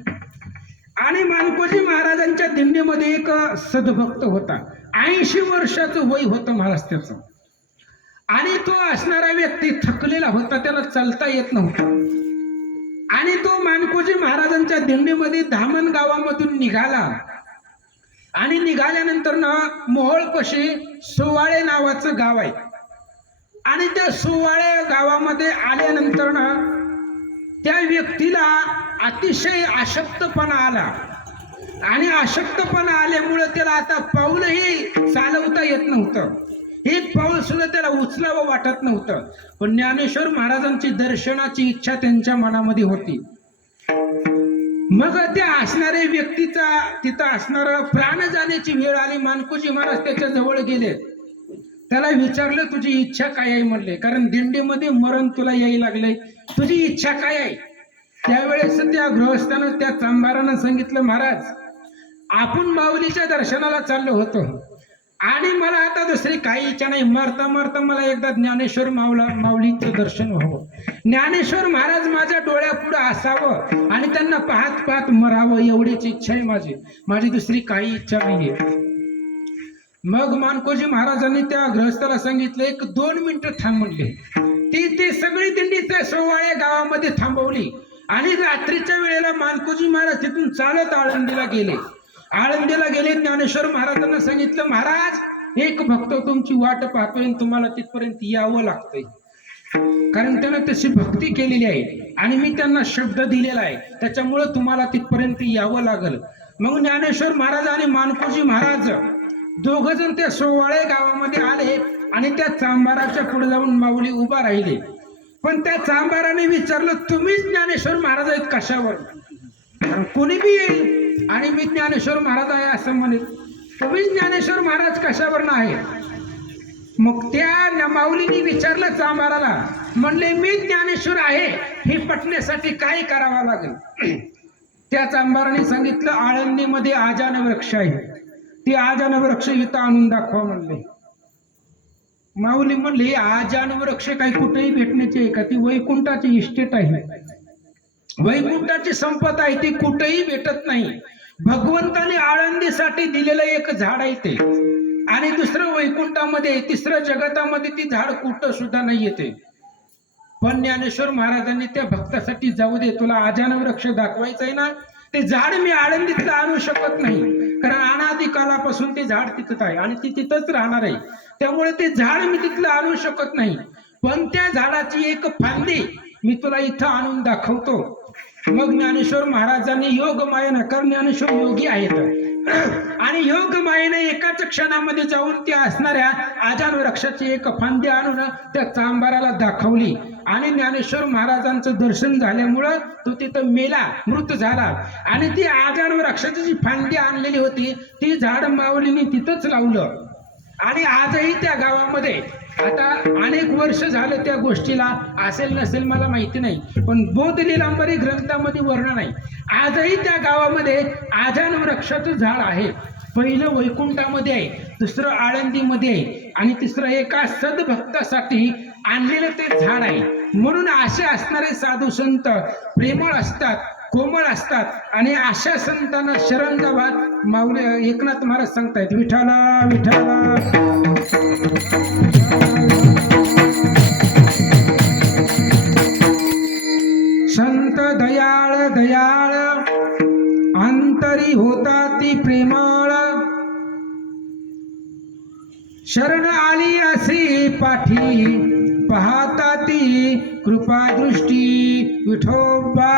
आणि मानकोजी महाराजांच्या दिंडीमध्ये एक सद्भक्त होता, 80 वर्षाचं वय होतं महाराज त्याचं, आणि तो असणारा व्यक्ती थकलेला होता, त्याला चालता येत नव्हतं. आणि तो मानकोजी महाराजांच्या दिंडीमध्ये धामण गावामधून निघाला, आणि निघाल्यानंतर ना मोहोळपाशी सोवाळे नावाचं गाव आहे, आणि त्या सोवाळे गावामध्ये आल्यानंतर ना त्या व्यक्तीला अतिशय अशक्तपणा आला, आणि अशक्तपणा आल्यामुळे त्याला आता पाऊलही चालवता येत नव्हतं, एक पाऊल सुद्धा त्याला उचलावं वाटत नव्हतं. पण ज्ञानेश्वर महाराजांची दर्शनाची इच्छा त्यांच्या मनामध्ये होती. मग त्या असणाऱ्या व्यक्तीचा तिथं असणारा प्राण जाण्याची वेळ आली. मानकोजी महाराज त्याच्या जवळ गेले, त्याला विचारलं तुझी इच्छा काय आहे म्हणले, कारण दिंडीमध्ये मरण तुला यायला लागलंय, तुझी इच्छा काय आहे? त्यावेळेस त्या गृहस्थानं त्या चांभारानं सांगितलं, महाराज आपण माऊलीच्या दर्शनाला चाललो होतो, आणि मला आता दुसरी काही इच्छा नाही, मरता मरता मला एकदा ज्ञानेश्वर माऊलींचं दर्शन व्हावं, ज्ञानेश्वर महाराज माझ्या डोळ्यापुढे असावं, आणि त्यांना पाहत पाहत मरावं, एवढीच इच्छा आहे माझी दुसरी काही इच्छा नाहीये. मग मानकोजी महाराजांनी त्या गृहस्थाला सांगितलं, 1-2 मिनिटं थांब म्हणले. ती सगळी दिंडी त्या सोवाळे गावामध्ये थांबवली, आणि रात्रीच्या वेळेला मानकोजी महाराज तिथून चालत आळंदीला गेले. ज्ञानेश्वर महाराजांना सांगितलं, महाराज एक भक्त तुमची वाट पाहतोय, तुम्हाला तिथपर्यंत यावं लागतंय, कारण त्यानं तशी भक्ती केलेली आहे, आणि मी त्यांना शब्द दिलेला आहे, त्याच्यामुळे तुम्हाला तिथपर्यंत यावं लागल. मग ज्ञानेश्वर महाराज आणि मानकोजी महाराज दोघ जण त्या सोवाळे गावामध्ये आले, आणि त्या चांभाराच्या पुढे जाऊन माऊली उभा राहिले. पण त्या चांभाराने विचारलं, तुम्हीच ज्ञानेश्वर महाराज आहेत कशावर? कोणी बी येईल आणि मी ज्ञानेश्वर महाराज आहे असं म्हणेल, तुम्हीच ज्ञानेश्वर महाराज कशावर नाही? मग त्या माऊलीने विचारलं चांभाराला, म्हणले मी ज्ञानेश्वर आहे हे पटण्यासाठी काय करावं लागेल? त्या चांभाराने सांगितलं, आळंदीमध्ये आजान वृक्ष आहे, ती आजान वृक्ष इथं आणून दाखवा म्हणले. माऊली म्हणले, आजान वृक्ष काही कुठेही भेटण्याची आहे का? ती वैकुंठाची इस्टेट आहे, वैकुंठाची संपदा आहे, ती कुठेही भेटत नाही. भगवंताने आळंदीसाठी दिलेलं एक झाड आहे ते, आणि दुसरं वैकुंठामध्ये, तिसरं जगतामध्ये ती झाड कुठं सुद्धा नाही येते. पण ज्ञानेश्वर महाराजांनी त्या भक्तासाठी जाऊ दे, तुला आजान वृक्ष दाखवायचं आहे ना, ते झाड मी आळंदीतलं आणू शकत नाही, कारण अनादी कालापासून ते झाड तिथं आहे आणि ती तिथंच राहणार आहे. त्यामुळे ते झाड मी तिथलं आणू शकत नाही. पण त्या झाडाची एक फांदी मी तुला इथं आणून दाखवतो. मग ज्ञानेश्वर महाराजांनी योग मायेनं, कारण ज्ञानेश्वर योगी आहेत, आणि योग मायेनं एकाच क्षणामध्ये जाऊन त्या असणाऱ्या आजान वृक्षाची एक फांदी आणून त्या चांबाराला दाखवली. आणि ज्ञानेश्वर महाराजांचं दर्शन झाल्यामुळं तो तिथं मेला, मृत झाला. आणि ती आजान वृक्षाची जी फांदी आणलेली होती ती झाड माऊलीने तिथंच लावलं. आणि आजही त्या गावामध्ये, आता अनेक वर्ष झालं त्या गोष्टीला, असेल नसेल मला माहिती नाही, पण बोध लीलांबरी ग्रंथामध्ये वर्णन आहे, आजही त्या गावामध्ये आजान वृक्षाचं झाड आहे. पहिलं वैकुंठामध्ये आहे, दुसरं आळंदीमध्ये आहे, आणि तिसरं एका सद्भक्तासाठी आणलेलं ते झाड आहे. म्हणून असे असणारे साधू संत प्रेमळ असतात, कोमळ असतात, आणि अशा संतांना शरण जावा. माऊली एकनाथ महाराज सांगतायत, विठाला विठाला. संत दयाळ दयाळ, अंतरी होता ती प्रेमळ, शरण आली असे पाठी, पाहता ती कृपा दृष्टी. विठोबा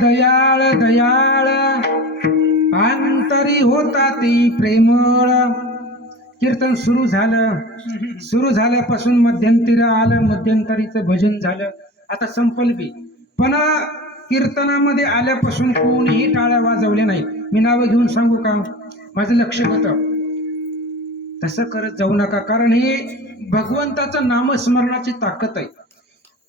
दयाळ दयाळ, अंतरी होता ती प्रेमळ. कीर्तन सुरू झाल्यापासून मध्यंतरी आलं, मध्यंतरीचं भजन झालं, आता संपल बी. पण कीर्तनामध्ये आल्यापासून कोणीही टाळ्या वाजवल्या नाही. मी नावं घेऊन सांगू का? माझं लक्ष होतं, तसं करत जाऊ नका, कारण हे भगवंताचं नामस्मरणाची ताकद आहे.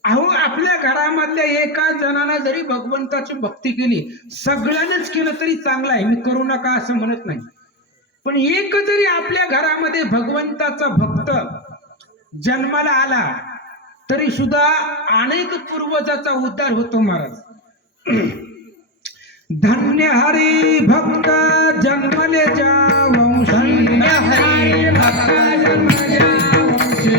अहो, आपल्या घरामधल्या एका जणानं जरी भगवंताची भक्ती केली, सगळ्यांनीच केलं तरी चांगलं आहे, मी करू नका असं म्हणत नाही. पण एक जरी आपल्या घरामध्ये भगवंताचा भक्त जन्माला आला तरी सुद्धा अनेक पूर्वजाचा उद्धार होतो. महाराज, धन्य हरी भक्त जन्मले ज्या वंशी, धन्य हरी भक्त जन्मले ज्या वंशी,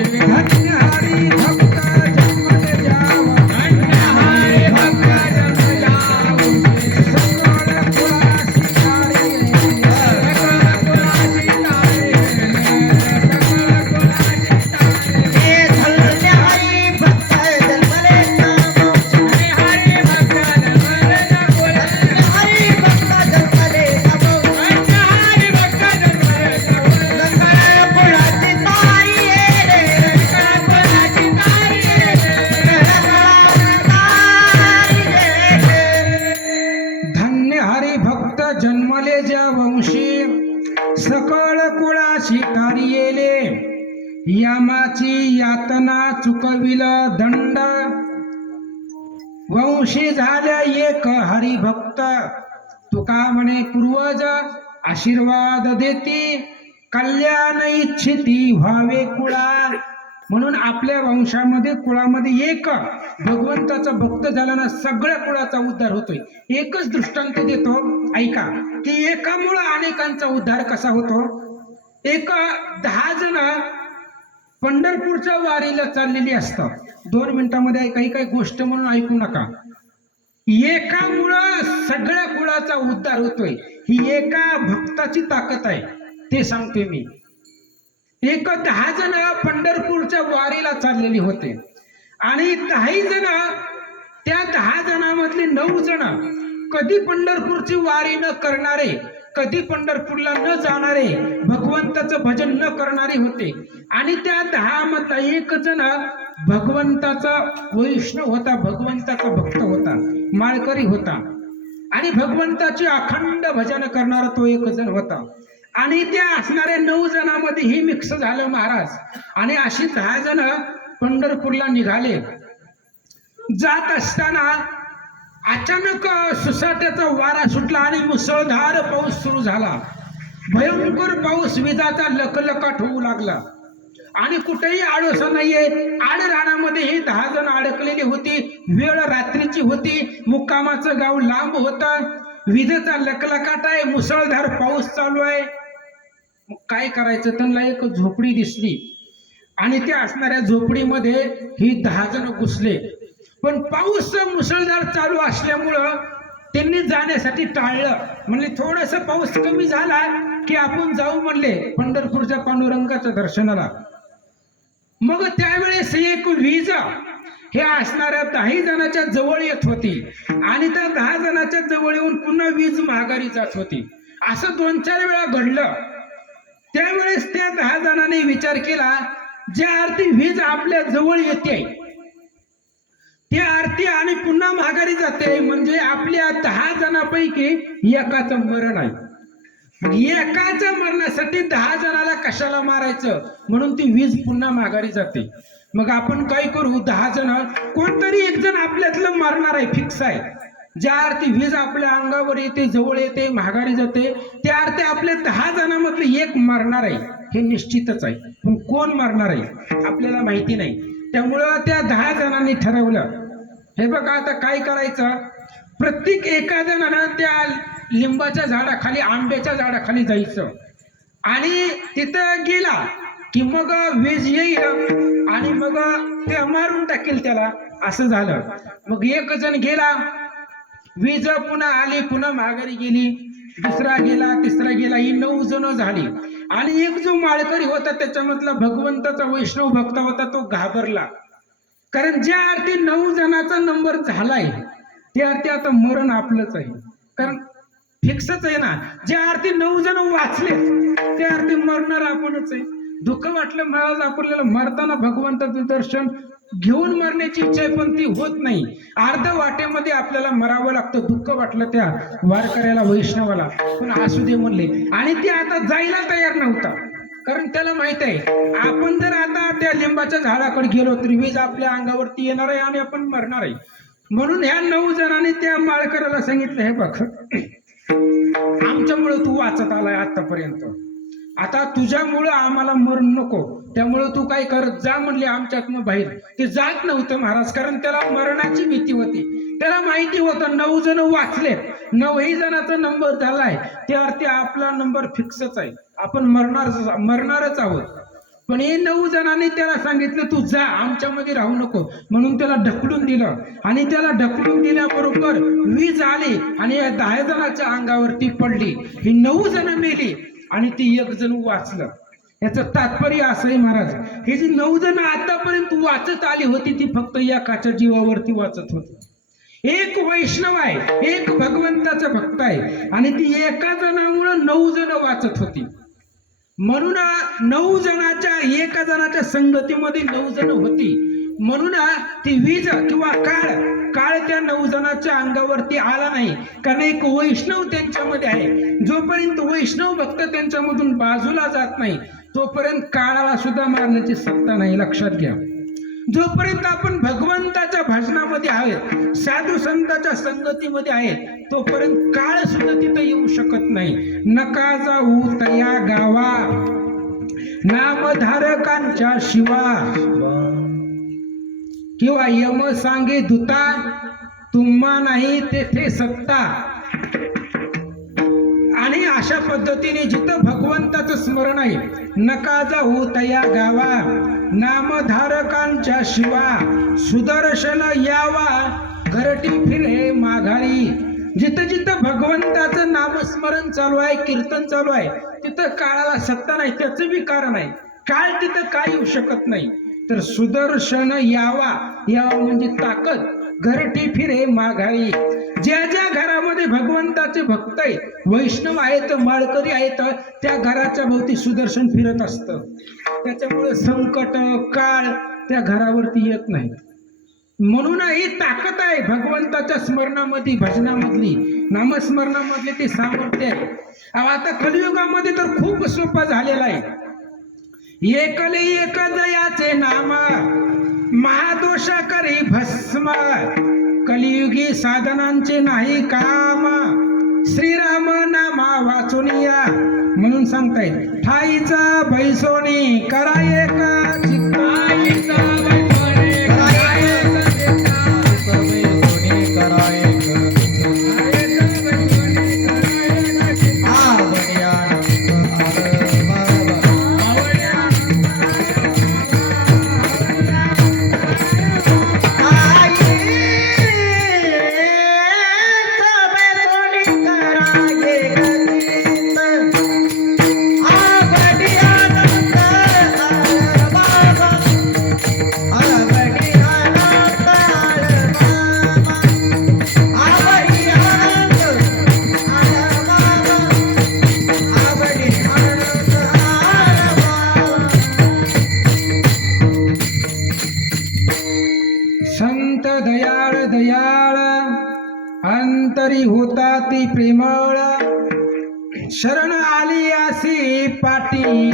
धन्य हरी भक्त जन्मले ज्या वंशी, सकळ कुळाशी कार्યેले, यामाची यातना चुकविल दंड, वंशी झाल्या एक हरिभक्त. तुका म्हणे पूर्वज आशीर्वाद देती, कल्याण इच्छिती व्हावे कुळा. म्हणून आपल्या वंशामध्ये, कुळामध्ये एक भगवंताचा भक्त झाला ना, सगळ्या कुळाचा उद्धार होतोय. एकच दृष्टांत देतो, ऐका, की एकामुळे अनेकांचा उद्धार कसा होतो. 10 जण पंढरपूरच्या वारीला चाललेली असतात. 2 मिनिटांमध्ये काही गोष्ट म्हणून ऐकू नका. एकामुळं सगळ्या कुळाचा उद्धार होतोय, ही एका भक्ताची ताकद आहे, ते सांगते मी. 10 जण पंढरपूरच्या वारीला चाललेली होते. आणि 10 जण, त्या 10 जणांमधले 9 जण कधी पंढरपूरची वारी न करणारे, कधी पंढरपूरला न जाणारे, भगवंताचं भजन न करणारे होते. आणि त्या 10 मधला 1 जण भगवंताचा वैष्णव होता, भगवंताचा भक्त होता, माळकरी होता आणि भगवंताची अखंड भजन करणारा तो 1 जण होता. आणि त्या असणाऱ्या 9 जणांमध्ये ही मिक्स झालं महाराज. आणि अशी 10 जण पंढरपूरला निघाले. जात असताना अचानक सुसाट्याचा वारा सुटला आणि मुसळधार पाऊस सुरू झाला. भयंकर पाऊस, विजाचा लखलखाट होऊ लागला आणि कुठेही आडोसा नाहीये. आडरानामध्ये ही 10 जण अडकलेली होती. वेळ रात्रीची होती, मुक्कामाचं गाव लांब होतं, विजेचा लखलखाट आहे, मुसळधार पाऊस चालू आहे. मग काय करायचं? त्यांना एक झोपडी दिसली आणि त्या असणाऱ्या झोपडीमध्ये ही 10 जण घुसले. पण पाऊस मुसळधार चालू असल्यामुळं त्यांनी जाण्यासाठी टाळलं. म्हणले थोडस पाऊस कमी झाला की आपण जाऊ म्हणले पंढरपूरच्या पांडुरंगाच्या दर्शनाला. मग त्यावेळेस एक वीज हे असणाऱ्या 10 जणांच्या जवळ येत होती आणि त्या 10 जणांच्या जवळ येऊन पुन्हा वीज माघारी जात होती. असं 2-4 वेळा घडलं. त्यावेळेस त्या 10 जणांनी विचार केला, ज्या आरती वीज आपल्या जवळ येते त्या आरती आणि पुन्हा माघारी जाते, म्हणजे आपल्या 10 जणांपैकी एकाचं मरण आहे. एकाच्या मरणासाठी 10 जणाला कशाला मारायचं, म्हणून ती वीज पुन्हा माघारी जाते. मग आपण काय करू? 10 जण कोणतरी 1 जण आपल्यातलं मरणार आहे, फिक्स आहे. ज्या आरती वीज आपल्या अंगावर येते, जवळ येते, माघारी जाते, त्या आरती आपल्या 10 जणांमधलं 1 मरणार आहे, हे निश्चितच आहे. पण कोण मरणार आहे आपल्याला माहिती नाही. त्यामुळं त्या 10 जणांनी ठरवलं, हे बघा आता काय करायचं, प्रत्येक एका जणानं त्या लिंबाच्या झाडाखाली, आंब्याच्या झाडाखाली जायचं आणि तिथं गेला की मग वीज येईल आणि मग ते मारून टाकेल त्याला. असं झालं. मग 1 जण गेला, वीज पुन्हा आली, पुन्हा माघारी गेली, दुसरा गेला, तिसरा गेला, ही 9 जण झाली. आणि एक जो माळकरी होता त्याच्यामधला भगवंताचा वैष्णव भक्त होता, तो घाबरला. कारण ज्या अर्थी 9 जणांचा नंबर झालाय त्या अर्थी आता मरण आपलंच आहे, कारण फिक्सच आहे ना. ज्या अर्थी 9 जण वाचले त्या अर्थी मरणार आपणच आहे. दुःख वाटलं महाराज आपल्याला, मरताना भगवंताचं दर्शन घेऊन मरण्याची इच्छा आहे पण ती होत नाही. अर्ध्या वाटेमध्ये आपल्याला मरावं लागतं. दुःख वाटलं त्या वारकऱ्याला, वैष्णवाला, पण असू दे म्हणले. आणि ते आता जायला तयार नव्हता, कारण त्याला माहित आहे आपण जर आता त्या लिंबाच्या झाडाकडे गेलो तर वीज आपल्या अंगावरती येणार आहे आणि आपण मरणार आहे. म्हणून ह्या 9 जणांनी त्या माळकऱ्याला सांगितलं, हे बघ आमच्यामुळे तू वाचत आलाय आतापर्यंत, आता तुझ्यामुळं आम्हाला मरण नको, त्यामुळं तू काय करत जा म्हणले आमच्यातनं बाहेर. ते जात नव्हतं महाराज, कारण त्याला मरणाची भीती होती. त्याला माहिती होतं 9 जण वाचले, 9ही जणांचा नंबर झालाय, त्या अर्थी आपला नंबर फिक्सच आहे, आपण मरणारच आहोत. पण हे 9 जणांनी त्याला सांगितलं तू जा, आमच्यामध्ये राहू नको, म्हणून त्याला ढकलून दिलं. आणि त्याला ढकलून दिल्याबरोबर वीज आली आणि या 10 जणांच्या अंगावरती पडली. ही 9 जण मेली आणि ती 1 जण वाचलं. याचं तात्पर्य असं आहे महाराज, हे जी 9 जण आतापर्यंत वाचत आली होती ती फक्त एकाच्या जीवावरती वाचत होती. एक वैष्णव आहे, एक भगवंताचा भक्त आहे आणि ती एका जणामुळे 9 जण वाचत होती. म्हणून 9 जणाच्या, एका जणाच्या संगतीमध्ये 9 जण होती. म्हणून ती वीज किंवा काळ त्या 9 जणांच्या अंगावरती आला नाही, कारण एक वैष्णव त्यांच्यामध्ये आहे. जोपर्यंत वैष्णव भक्त त्यांच्यामधून बाजूला जात नाही तोपर्यंत काळाला सुद्धा मारण्याची सत्ता नाही, लक्षात घ्या. जोपर्यंत आपण भगवंताच्या भजनामध्ये आहेत, साधू संतांच्या संगतीमध्ये आहेत, तोपर्यंत काळ सुद्धा तिथं येऊ शकत नाही. नका जाऊ तया गावा, नामधारकांच्या शिवा, किंवा यम सांगे दूता, तुम्हा नाही तेथे सत्ता. आणि अशा पद्धतीने जिथं भगवंताचं स्मरण आहे, नका जाऊ तया गावा, नामधारकांच्या शिवा, सुदर्शन यावा, घरटी फिरे माघारी. जिथं जिथं भगवंताचं नामस्मरण चालू आहे, कीर्तन चालू आहे, तिथं काळाला सत्ता नाही. त्याचं बी कारण आहे, काळ तिथं काय येऊ शकत नाही. तर सुदर्शन यावा, यावा म्हणजे ताकद, घरटी फिरे माघारी. ज्या ज्या घरामध्ये भगवंताचे भक्त आहे, वैष्णव आहेत, माळकरी आहेत, त्या घराच्या भोवती सुदर्शन फिरत असतं. त्याच्यामुळे संकट काळ त्या घरावरती येत नाही. म्हणून ही ताकद आहे भगवंताच्या स्मरणामधली, भजनामधली, नामस्मरणामधले ते सामर्थ्य आहे. आता कलियुगामध्ये तर खूप सोपं झालेलं आहे. एकले एक दयाचे नाम, महादोषा करी भस्म, कलियुगी साधनांचे नाही काम, श्रीराम नामा वाचुनिया. म्हणून सांगतायत ठाईचा बैसोनी करा एक चित्ता, ठाईचा बैसोनी करा एक चित्ता, सवय करा एक संत दयाळ दयाळ, अंतरी होता ती प्रेमळ, शरण आली अशी पाटी,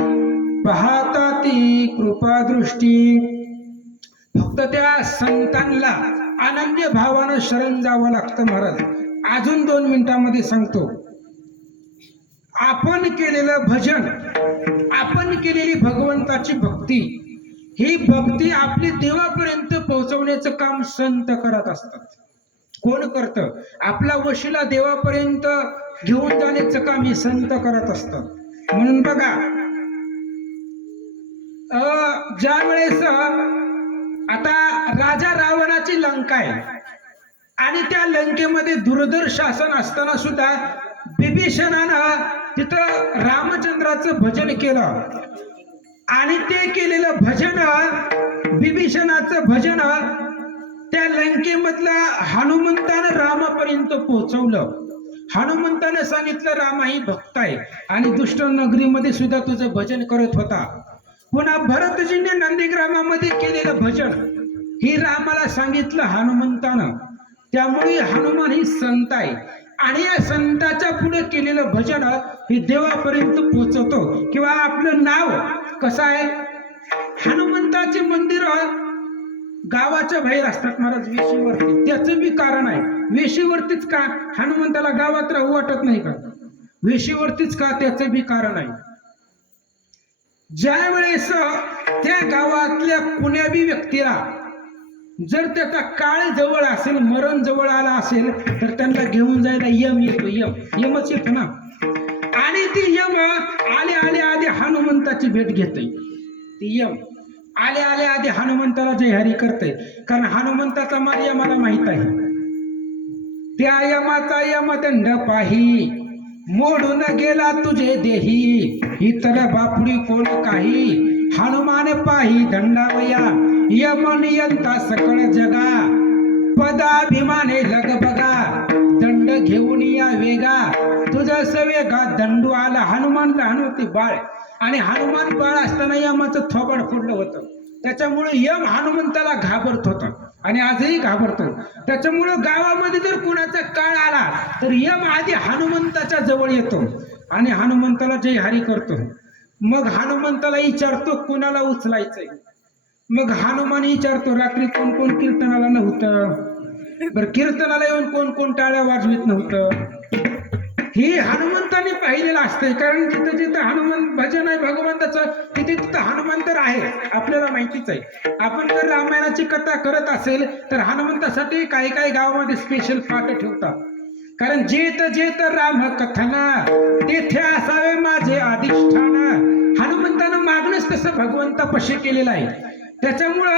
पाहता ती कृपा दृष्टी. फक्त त्या संतांना अनन्य भावानं शरण जावं लागतं महाराज. अजून 2 मिनिटांमध्ये सांगतो. आपण केलेलं भजन, आपण केलेली भगवंताची भक्ती, ही भक्ती आपली देवापर्यंत पोहोचवण्याचं काम संत करत असतात. कोण करतं? आपला वशिला देवापर्यंत घेऊन जाण्याचं काम हे संत करत असतात. म्हणून बघा, ज्या वेळेस आता राजा रावणाची लंका आहे आणि त्या लंकेमध्ये दुर्धर शासन असताना सुद्धा बिभीषणानं तिथं रामचंद्राचं भजन केलं आणि ते केलेलं भजन, बिभीषणाचं भजन त्या लंकेमधल्या हनुमंतानं रामापर्यंत पोहोचवलं. हनुमंतानं सांगितलं राम ही भक्त आहे आणि दुष्ट नगरीमध्ये सुद्धा तुझं भजन करत होता. पुन्हा भरतजीने नंदीग्रामामध्ये केलेलं भजन ही रामाला सांगितलं हनुमंतानं. त्यामुळे हनुमान ही संत आहे आणि या संताच्या पुढे केलेलं भजन हे देवापर्यंत पोहोचवतो. किंवा आपलं नाव कसं आहे, हनुमंताचे मंदिर गावाच्या बाहेर असतात महाराज, वेशीवरती. त्याचं बी कारण आहे. वेशीवरतीच का? हनुमंताला गावात राहू वाटत नाही का? वेशीवरतीच का? त्याचं बी कारण आहे. ज्या वेळेस त्या गावातल्या कुण्या बी व्यक्तीला जर त्याचा काळ जवळ असेल, मरण जवळ आला असेल, तर त्यांना घेऊन जायला यम येतो. यमच येतो ना. आणि ती यम आले आले आधी हनुमंताची भेट घेते. ती यम आले आले आधी हनुमंताला जयहरी करते. कारण हनुमंताचा मार यमाला माहित आहे. त्या यमाचा यमदंड पाही, मोडून गेला तुझे देही, इतर बापुडी कोण काही, हनुमान पाही दंडावया, यमनियंता सकळ जगा, पदाभिमाने लग बघा, दंड घेऊन या वेगा, तुझं सवेगा दंडू आला. हनुमान लहान होते, बाळ, आणि हनुमान बाळ असताना यमाचं थोबड फोडलं होतं. त्याच्यामुळे यम हनुमंताला घाबरत होता आणि आजही घाबरतो. त्याच्यामुळं गावामध्ये जर कुणाचा काळ आला तर यम आधी हनुमंताच्या जवळ येतो आणि हनुमंताला जयहरी करतो. मग हनुमंताला विचारतो कुणाला उचलायचंय. मग हनुमान विचारतो रात्री कोण कोण कीर्तनाला नव्हतं, बरं कीर्तनाला येऊन कोण कोण टाळ्या वाजवीत नव्हतं. ही हनुमंताने पाहिलेलं असतंय. कारण जिथं जिथं हनुमान भजन आहे भगवंताचं, तिथे तिथं हनुमान तर आहे, आपल्याला माहितीच आहे. आपण जर रामायणाची कथा करत असेल तर हनुमंतासाठी काही काही गावामध्ये स्पेशल पाठ ठेवतात. कारण जेत राम कथना, तेथे असावे माझे अधिष्ठान. हनुमंतानं मागणंच तसं भगवंतापाशी केलेलं आहे. त्याच्यामुळं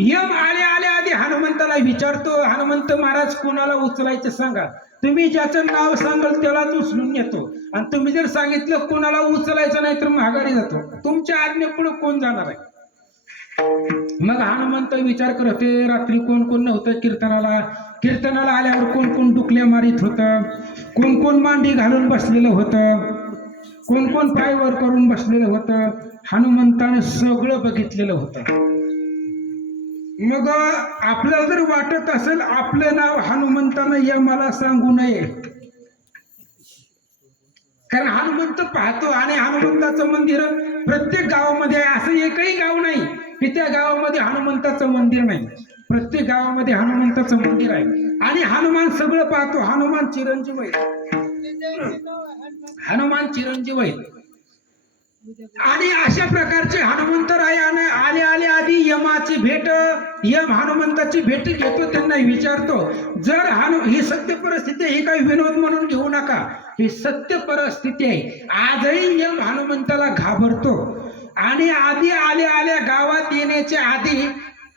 यम आले आले आधी हनुमंताला विचारतो, हनुमंत महाराज कोणाला उचलायचं सांगा. तुम्ही ज्याचं नाव सांगाल त्यालाच उचलून येतो. आणि तुम्ही जर सांगितलं कोणाला उचलायचं नाही तर माघारी जातो. तुमच्या आज्ञेपुढे कोण जाणार आहे? मग हनुमंत विचार करत होते, रात्री कोण कोण नव्हतं कीर्तनाला आल्यावर कोण कोण डुकल्या मारित होतं, कोण कोण मांडी घालून बसलेलं होतं, कोण कोण पाय वर करून बसलेलं होतं. हनुमंताने सगळं बघितलेलं होतं. मग आपल्याला जर वाटत असेल आपलं नाव हनुमंतानं यमाला सांगू नये, कारण हनुमंत पाहतो आणि हनुमंताचं मंदिर प्रत्येक गावामध्ये आहे. असं एकही गाव नाही की त्या गावामध्ये हनुमंताचं मंदिर नाही. प्रत्येक गावामध्ये हनुमंताचं मंदिर आहे आणि हनुमान सगळं पाहतो. हनुमान चिरंजीव आहे, हनुमान चिरंजीव आहे. आणि अशा प्रकारचे हनुमंतरायाने आले आले आधी यमाची भेट, यम हनुमंताची भेट घेतो, त्यांना विचारतो, जर ही सत्य परिस्थिती आहे, ही काही विनोद म्हणून घेऊ नका, ही सत्य परिस्थिती आहे. आजही यम हनुमंताला घाबरतो आणि आधी आल्या गावात येण्याच्या आधी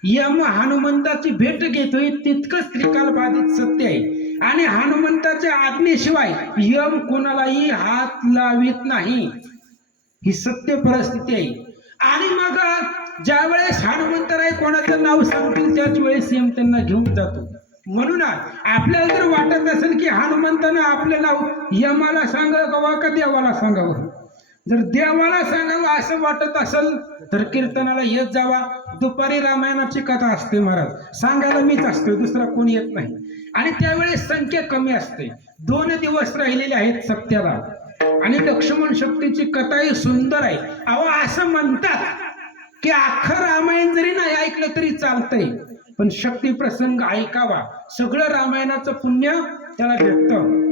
यम हनुमंताची भेट घेतोय, तितकंच त्रिकालबाधित सत्य आहे. आणि हनुमंताच्या आज्ञेशिवाय यम कोणालाही हात लावित नाही, ही सत्य परिस्थिती आहे. आणि मग ज्या वेळेस हनुमंतराय कोणाचं नाव सांगतील त्याच वेळेस यम त्यांना घेऊन जातो. म्हणून आपल्याला जर वाटत असेल की हनुमंतानं आपलं नाव यमाला सांगावं का देवाला सांगावं, जर देवाला सांगावं असं वाटत असेल तर कीर्तनाला येत जावा. दुपारी रामायणाची कथा असते महाराज, सांगायला मीच असतो, दुसरा कोणी येत नाही. आणि त्यावेळेस संख्या कमी असते. 2 दिवस राहिलेले आहेत सत्याला आणि लक्ष्मण शक्तीची कथाही सुंदर आहे. अहो असं म्हणतात की अख्खं रामायण जरी नाही ऐकलं तरी चालतंय, पण शक्ती प्रसंग ऐकावा, सगळं रामायणाचं पुण्य त्याला भेटतं.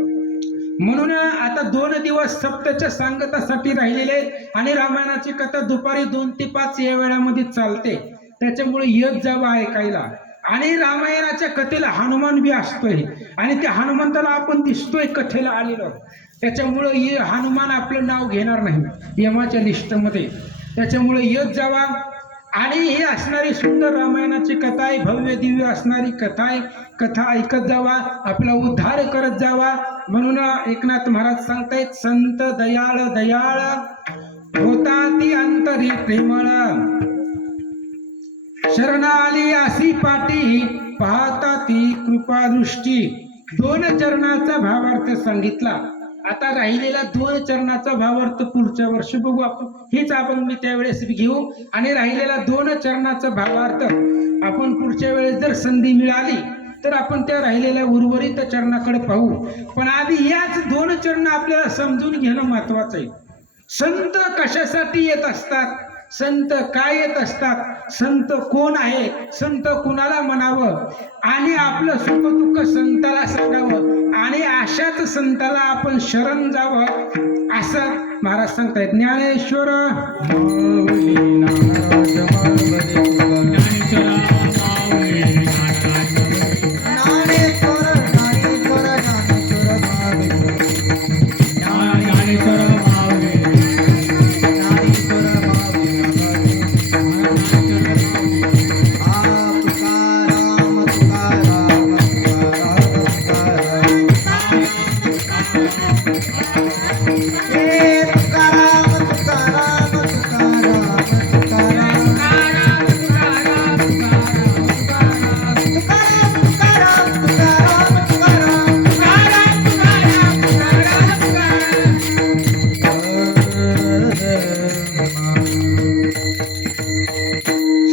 म्हणून आता 2 दिवस सप्ताच्या सांगतासाठी राहिलेले आणि रामायणाची कथा दुपारी 2 ते 5 या वेळामध्ये चालते. त्याच्यामुळे येत जावं ऐकायला. आणि रामायणाच्या कथेला हनुमान बी असतोय आणि त्या हनुमंताला आपण दिसतोय कथेला आलेलो, त्याच्यामुळं हनुमान आपलं नाव घेणार नाही यमाच्या लिस्टमध्ये. त्याच्यामुळे येत जावा. आणि ही असणारी सुंदर रामायणाची कथा आहे, भव्य दिव्य असणारी कथा आहे. कथा ऐकत जावा, आपला उद्धार करत जावा. म्हणून एकनाथ महाराज सांगतायत, संत दयाळ दयाळ होता ती अंतरी प्रेमळ, शरण आली आसी पाठी पाहता ती कृपा दृष्टी. 2 चरणाचा भावार्थ सांगितला. आता राहिलेला 2 चरणाचा भावार्थ पुढच्या वर्षी बघू आपण, हेच आपण मी त्यावेळेस घेऊ. आणि राहिलेला 2 चरणाचा भावार्थ आपण पुढच्या वेळेस जर संधी मिळाली तर आपण त्या राहिलेल्या उर्वरित चरणाकडे पाहू. पण आधी याच 2 चरण आपल्याला समजून घेणं महत्वाचं आहे. संत कशासाठी येत असतात, संत काय येत असतात, संत कोण आहे, संत कुणाला म्हणावं आणि आपलं सुख दुःख संताला सांगावं आणि अशाच संताला आपण शरण जावं, असं महाराज सांगतायत. ज्ञानेश्वर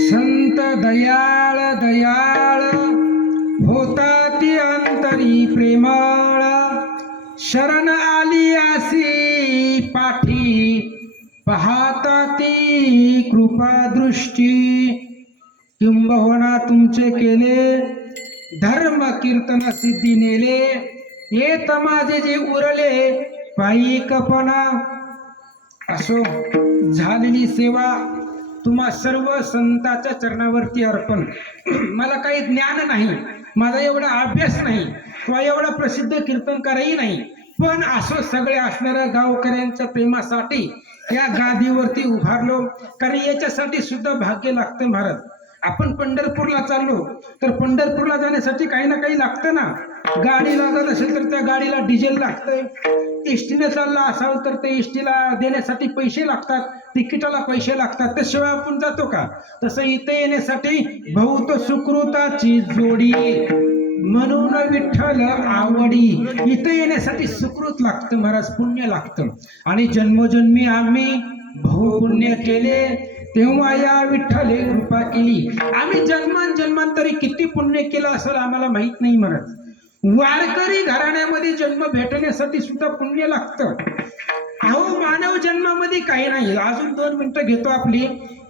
संत दयाळ दयाळ होता ती अंतरी प्रेमळ, शरण आली आसी पाठी पाहता ती कृपा दृष्टी. किंबहुना तुमचे केले धर्म कीर्तन सिद्धी नेले, येत माझे जे उरले पायी कपना. असो झालेली सेवा तुम्हा सर्व संतांच्या चरणावरती अर्पण. मला काही ज्ञान नाही, माझा एवढा अभ्यास नाही किंवा एवढा प्रसिद्ध कीर्तनकारही नाही, पण असो सगळे असणाऱ्या गावकऱ्यांच्या प्रेमासाठी या गादीवरती उभारलो. कारण याच्यासाठी सुद्धा भाग्य लागतं महाराज. आपण पंढरपूरला चाललो तर पंढरपूरला जाण्यासाठी काही ना काही लागतं ना. गाडी लागत असेल तर त्या गाडीला डिझेल लागतंय. एसटीने चालला असाल तर ते एसटीला देण्यासाठी पैसे लागतात, तिकिटाला पैसे लागतात, त्याशिवाय आपण जातो का? तसं इथे येण्यासाठी बहुत सुकृताची जोडी म्हणून विठ्ठल आवडी. इथे येण्यासाठी सुकृत लागतं महाराज, पुण्य लागतं. आणि जन्मोजन्मी आम्ही बहुपुण्य केले तेव्हा या विठ्ठले कृपा केली. आम्ही जन्मांतरी किती पुण्य केलं असेल आम्हाला माहित नाही महाराज. वारकरी घराण्यामध्ये जन्म भेटण्यासाठी सुद्धा पुण्य लागतं. अहो मानव जन्मामध्ये काही नाही. अजून 2 मिनिटं घेतो आपली.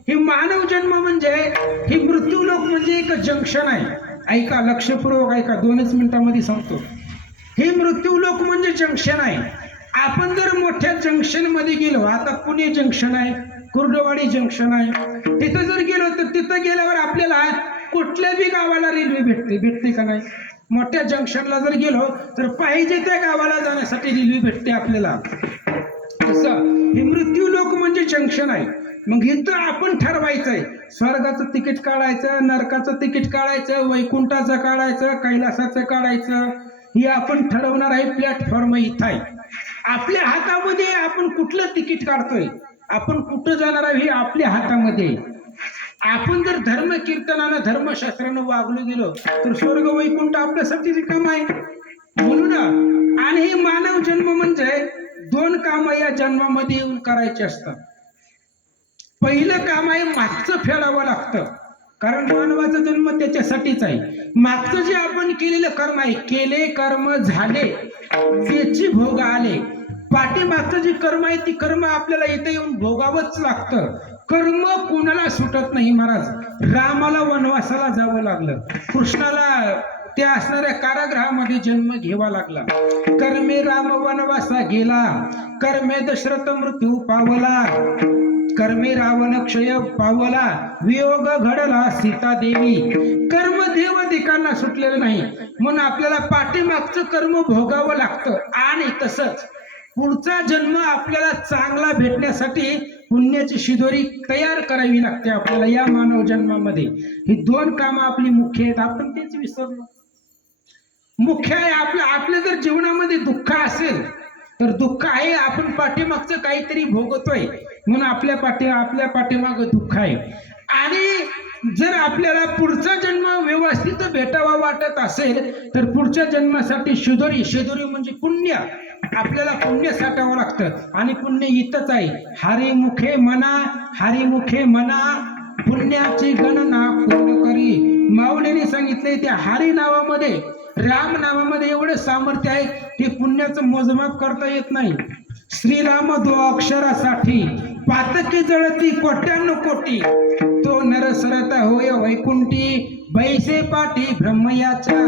ही मानव जन्म म्हणजे ही मृत्यूलोक म्हणजे एक जंक्शन आहे. ऐका, लक्षपूर्वक ऐका, 2च मिनिटांमध्ये सांगतो. हे मृत्यूलोक म्हणजे जंक्शन आहे. आपण जर मोठ्या जंक्शन मध्ये गेलो, आता पुणे जंक्शन आहे, कुर्डवाडी जंक्शन आहे, तिथं जर गेलो तर तिथं गेल्यावर आपल्याला कुठल्या बी गावाला रेल्वे भेटते का नाही? मोठ्या जंक्शनला जर गेलो तर पाहिजे त्या गावाला जाण्यासाठी रेल्वे भेटते आपल्याला. तसं हे मृत्यूलोक म्हणजे जंक्शन आहे. मग इथं आपण ठरवायचंय स्वर्गाचं तिकीट काढायचं, नरकाचं तिकीट काढायचं, वैकुंठाचं काढायचं, कैलासाचं काढायचं, हे आपण ठरवणार आहे. प्लॅटफॉर्म इथं आहे. आपल्या हातामध्ये आपण कुठलं तिकीट काढतोय, आपण कुठं जाणार आहे हे आपल्या हातामध्ये. आपण जर धर्म कीर्तनानं धर्मशास्त्रानं वागलो गेलो तर स्वर्ग वैकुंठ आपल्यासाठी रिकाम आहे. म्हणून आणि हे मानव जन्म म्हणजे 2 काम या जन्मामध्ये येऊन करायचे असतात. पहिलं काम आहे मागचं फेडावं लागतं, कारण मानवाचा जन्म त्याच्यासाठीच आहे. मागचं जे आपण केलेलं कर्म आहे, केले कर्म झाले त्याची भोग आले. पाठीमागचं जे कर्म आहे ती कर्म आपल्याला इथे येऊन भोगावंच लागतं. कर्म कोणाला सुटत नाही महाराज. रामाला वनवासाला जावं लागलं, कृष्णाला त्या असणाऱ्या कारागृहामध्ये जन्म घ्यावा लागला. कर्मे राम वनवासा गेला, कर्मे दशरथ मृत्यू पावला, कर्मे रावण क्षय पावला, वियोग घडला सीता देवी. कर्म देव दिकांना सुटलेलं नाही, म्हणून आपल्याला पाठीमागचं कर्म भोगावं लागतं. आणि तसंच पुढचा जन्म आपल्याला चांगला भेटण्यासाठी पुण्याची शिदोरी तयार करावी लागते आपल्याला या मानव जन्मामध्ये. ही 2 कामं आपली मुख्य आहेत, आपण तेच विसरलो. मुख्य आहे आपल्या जर जीवनामध्ये दुःख असेल तर दुःख आहे, आपण पाठीमागचं काहीतरी भोगतोय म्हणून आपल्या पाठीमाग दुःख आहे. आणि जर आपल्याला पुढचा जन्म व्यवस्थित भेटावा वाटत असेल तर पुढच्या जन्मासाठी शिदोरी म्हणजे पुण्य, आपल्याला पुण्य साठावं लागतं. आणि पुण्य इथंच आहे. हरिमुखे म्हणा पुण्याची गणना कोण करी. माऊलीने सांगितले त्या हरी नावामध्ये, राम नावामध्ये एवढं सामर्थ्य आहे की पुण्याचं मोजमाप करता येत नाही. श्रीराम 2 अक्षरासाठी पातकी जळती 99 तो नरसरता होय वैकुंठी बैसे पाठी ब्रह्मयाच्या.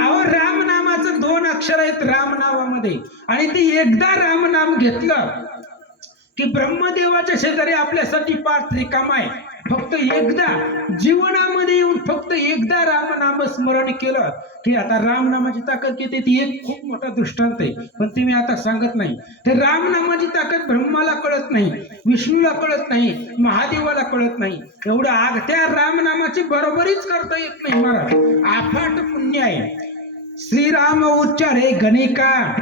अहो राम नामाचं 2 अक्षर आहेत राम नावामध्ये, आणि ती एकदा राम नाम घेतलं की ब्रह्मदेवाच्या शेजारी आपल्यासाठी पाठ रिकाम आहे. फक्त एकदा जीवनामध्ये येऊन फक्त एकदा रामनाम स्मरण केलं की आता रामनामाची ताकद किती, ती एक खूप मोठा दृष्टांत आहे, पण ती मी आता सांगत नाही. ते रामनामाची ताकद ब्रह्माला कळत नाही, विष्णूला कळत नाही, महादेवाला कळत नाही. एवढं त्या रामनामाची बरोबरीच करता येत नाही महाराज. अफाट पुण्य आहे. श्रीराम उच्चारे गणिका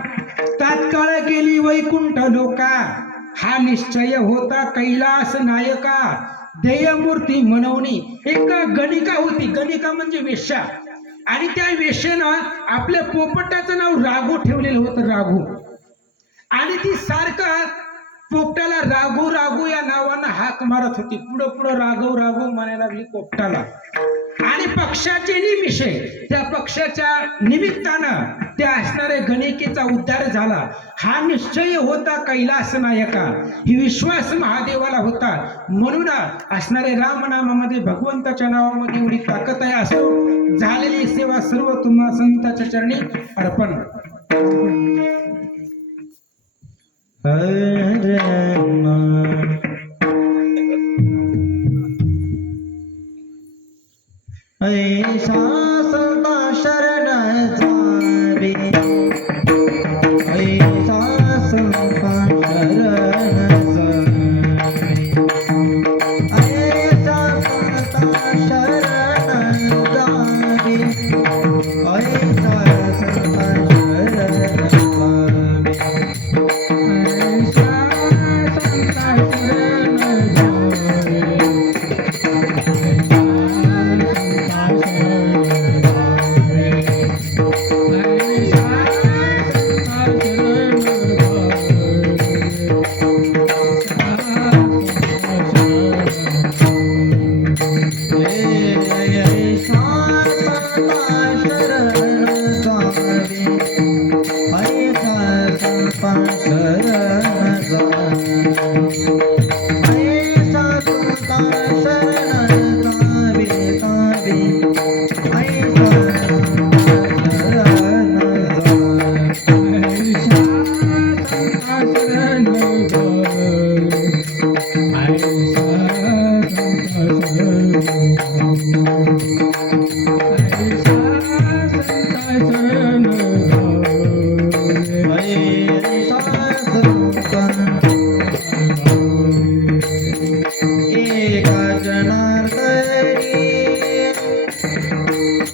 तात्काळ गेली वैकुंठ लोका. हा निश्चय होता कैलास नायका देयमूर्ती मनवणी. एक गणिका होती, गणिका म्हणजे वेश्या, आणि त्या वेश्येनं आपल्या पोपटाचं नाव राघू ठेवलेलं होतं, राघू. आणि ती सारखं पोपटाला राघू राघू या नावानं हाक मारत होती. पुढं राघव राघव म्हणायला लागली पोपटाला. आणि पक्षाचे निमिषे त्या पक्षाच्या निमित्तानं त्या असणाऱ्या गणिकेचा उद्धार झाला. हा निश्चय होता कैलास नायका, ही विश्वास महादेवाला होता. म्हणून असणारे रामनामामध्ये भगवंताच्या नावामध्ये एवढी ताकद आहे. असो झालेली सेवा सर्व तुम्हा संतांच्या चरणी अर्पण. ऐसा संता शरण जावे, ऐसा संता शरण जावे, ऐसा संता शरण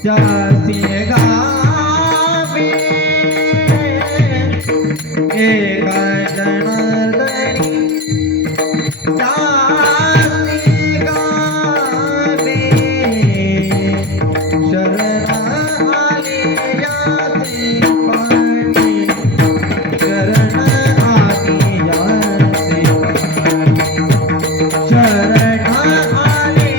त्यासी गावे एका जनार्दनी त्यासी गावे शरण आले याचे पाणी शरण आले याचे पाणी शरण आले याचे पाणी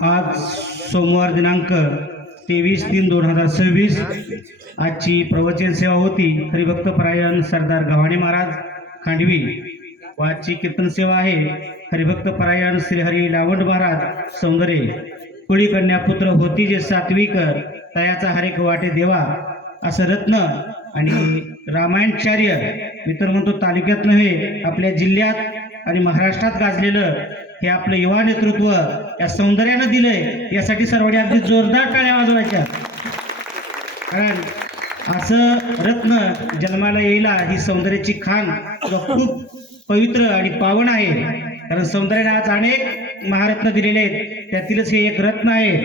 आज सोमवार दिनांक 23/3/2026 आजची प्रवचन सेवा होती. हरिभक्त परायण सरदार गव्हाणे महाराज खांडवी व आजची कीर्तन सेवा आहे हरिभक्त परायण श्रीहरी लावंड महाराज सौंदर्य. कुळी कन्या पुत्र होती जे सात्विक तयाचा हरेक वाटे देवा असं रत्न आणि रामायणचार्य मित्र म्हणतो तालुक्यात नव्हे आपल्या जिल्ह्यात आणि महाराष्ट्रात गाजलेलं हे आपलं युवा नेतृत्व या सौंदर्यानं दिलंय. यासाठी सर्वांनी अगदी जोरदार टाळ्या वाजवायच्या. कारण असं रत्न जन्माला येईला ही सौंदर्याची खाण खूप पवित्र आणि पावन आहे. कारण सौंदर्याने आज अनेक महारत्न दिलेले आहेत, त्यातीलच हे एक रत्न आहे.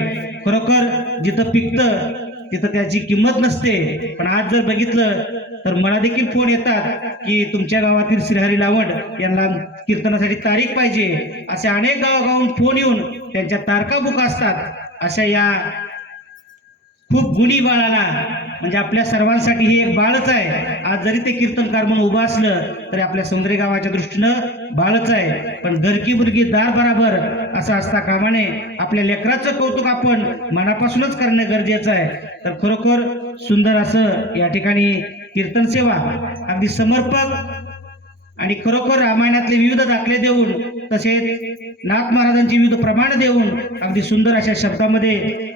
खरोखर जिथं पिकतं तिथं त्याची किंमत नसते. पण आज जर बघितलं तर मला देखील फोन येतात की तुमच्या गावातील श्रीहरी लावंड यांना कीर्तनासाठी तारीख पाहिजे. असे अनेक गावागावून फोन येऊन त्यांच्या तारखा बुक असतात. अशा या खूप गुणी बाळाला म्हणजे आपल्या सर्वांसाठी हे एक बाळच आहे. आज जरी ते कीर्तनकार म्हणून उभं असलं तरी आपल्या सौंदर्य गावाच्या दृष्टीनं बाळच आहे. पण घरकी मुलगी दार बराबर असं असता कामाने आपल्या लेकराचं कौतुक आपण मनापासूनच करणं गरजेचं आहे. तर खरोखर सुंदर असं या ठिकाणी कीर्तन सेवा अगदी समर्पक आणि खरोखर रामायणातले विविध दाखले देऊन तसेच नाथ महाराजांची विविध प्रमाण देऊन अगदी सुंदर अशा शब्दामध्ये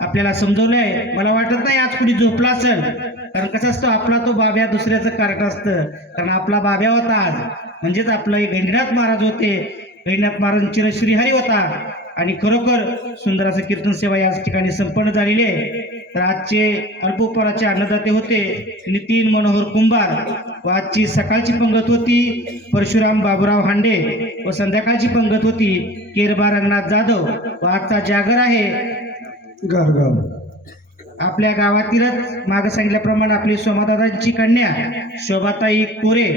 आपल्याला समजवलं आहे. मला वाटत नाही आज कुणी झोपला असेल, कारण कसं असतं आपला तो बाब्या दुसऱ्याचं कारण असतं. कारण आपला बाब्या होता आज, म्हणजेच आपला एक गहिनीनाथ महाराज होते. गहिनीनाथ महाराज श्रीहरी होता आणि खरोखर सुंदर असं कीर्तन सेवा या ठिकाणी संपन्न झालेली आहे. तर आजचे अल्पोपहाराचे अन्नदाते होते नितीन मनोहर कुंभार व आजची सकाळची पंगत होती परशुराम बाबूराव हांडे व संध्याकाळची पंगत होती केरबा रंगनाथ जाधव व आजचा जागर आहे गारगाव. आपल्या गावातीलच मागे सांगितल्याप्रमाणे आपली सोमादादांची कन्या शोभाताई कोरे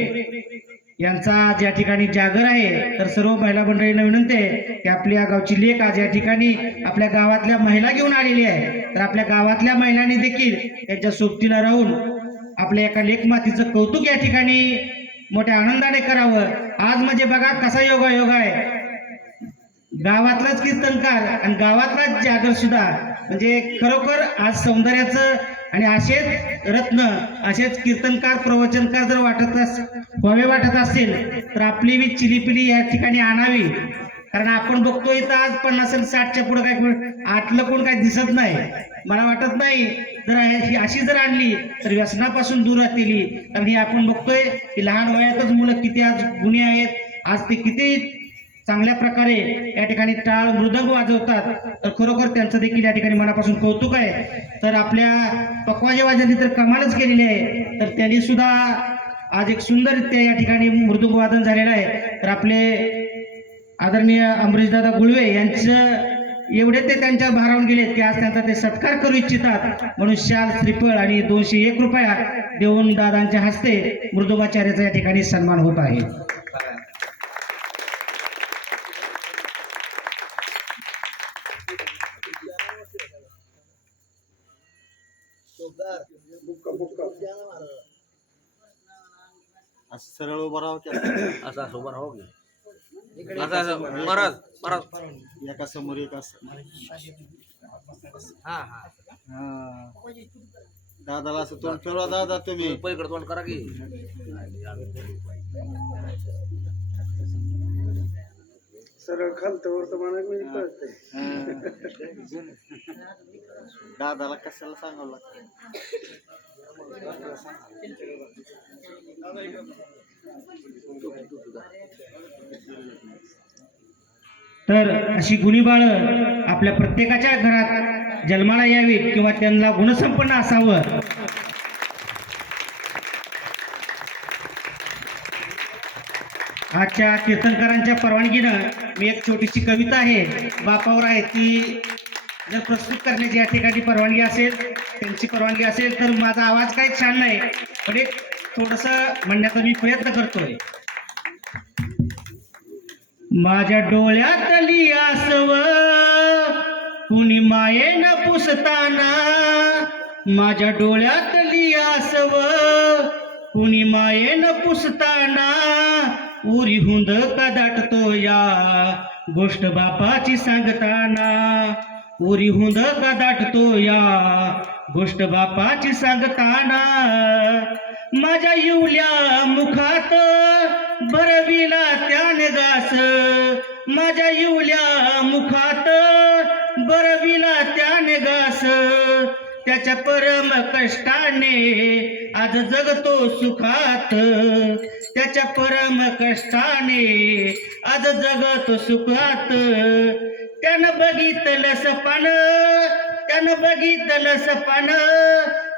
यांचा ज्या ठिकाणी जागर आहे. तर सर्व महिला मंडळींना विनंती आहे की आपल्या गावची लेक आज या ठिकाणी आपल्या गावातल्या महिला घेऊन आलेली आहे. तर आपल्या गावातल्या महिलांनी देखील त्यांच्या सोबतीला राहून आपल्या एका लेकमातीचं कौतुक या ठिकाणी मोठ्या आनंदाने करावं. आज म्हणजे बघा कसा योगायोग आहे, गावातलाच कीर्तनकार आणि गावातलाच जागर सुद्धा, म्हणजे खरोखर आज सौंदर्याचं आणि असेच रत्न असेच कीर्तनकार प्रवचनकार जर व्हावे वाटत असतील तर आपली बी चिलीपिली या ठिकाणी आणावी. कारण आपण बघतो इथं आज 50-60च्या पुढे काय आतलं कोण काय दिसत नाही. मला वाटत नाही जर ही अशी जर आणली तर व्यसनापासून दूर राहतील. कारण ही आपण बघतोय की लहान वयातच मुलं किती आज गुणी आहेत, आज ते किती चांगल्या प्रकारे या ठिकाणी टाळ मृदंग वाजवतात. तर खरोखर त्यांचं देखील या ठिकाणी मनापासून कौतुक आहे. तर आपल्या पक्वाजेवाजांनी तर कमालच केलेली आहे. तर त्यांनी सुद्धा आज एक सुंदररित्या या ठिकाणी मृदुंग वादन झालेलं आहे. तर आपले आदरणीय अमरीशदादा गुळवे यांचं एवढे ते त्यांच्या भारावून गेले की आज त्यांचा ते सत्कार करू इच्छितात. म्हणून शाल श्रीफळ आणि 201 रुपया देऊन दादांच्या हस्ते मृदुंगाचार्याचा या ठिकाणी सन्मान होत आहे. असं सरळ उभं राहावं की असा उभा राहो की आता महाराज महाराज एका समोर एक असं. हा हा हा. दादाला असं तोंड फिरवा दादा तुम्ही. पलीकडे तोंड करा की सरळ खालतं दादाला कशाला सांगावं लागतं. तर अशी गुणीबाळ आपल्या प्रत्येकाच्या घरात जन्माला यावीत किंवा त्यांना गुणसंपन्न असावं. आजच्या कीर्तनकारांच्या परवानगीनं मी एक छोटीशी कविता आहे बापावर आहे ती जर प्रस्तुत करण्याची या ठिकाणी परवानगी असेल, त्यांची परवानगी असेल तर माझा आवाज काही छान नाही पण एक थोडंसं म्हणण्याचा मी प्रयत्न करतोय. माझ्या डोळ्यातली आसव कुणी मायेनं पुसताना, माझ्या डोळ्यातली आसव कुणी मायेनं पुसताना, उरी हुंद का दाटतो या गोष्ट बापाची सांगताना, उरी हुंद का दाटतो या गोष्ट बापाची सांगताना. माझ्या येवल्या मुखात बरविला त्याने घास, माझ्या येवल्या मुखात बरविला त्याने घास, त्याच्या परम कष्टाने आज जगतो सुखात, त्याच्या परम कष्टाने आज जगतो सुखात. त्यानं बघितलं सपान, त्यानं बघितलं सपान,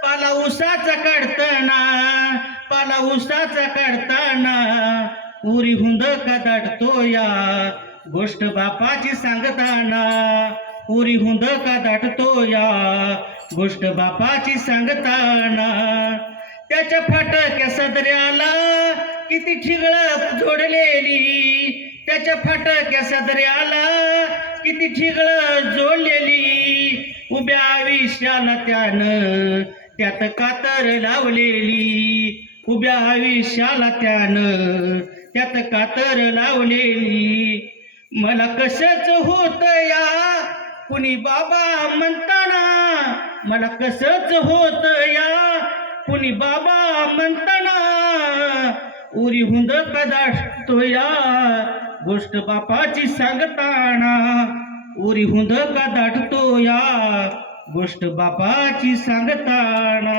पाला उसाचा काढताना, पाला उसाचा काढताना, उरी हुंद का दाटतो या गोष्ट बापाची सांगताना, उरी हुंद का दाटतो या गोष्ट बापाची सांगताना. त्याच्या फाटक्या सदऱ्याला किती ठिगळं जोडलेली, त्याच्या फाटक्या सदऱ्याला किती ठिगळं जोडलेली, उभ्या आयुष्याला त्यानं त्यात कातर लावलेली, उभ्या आयुष्याला त्यानं त्यात कातर लावलेली. मला कसंच होत या कुणी बाबा म्हणताना, मला कसंच होत या कुणी बाबा म्हणताना, उरी हुंद कदाटतो या गोष्ट बापाची सांगताना उरी हुंद कदाटतो या गोष्ट बापाची सांगताना.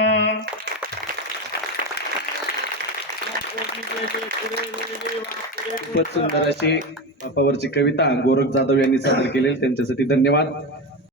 खूपच सुंदर अशी बापावरची कविता गोरख जाधव यांनी सादर केलेली, त्यांच्यासाठी धन्यवाद.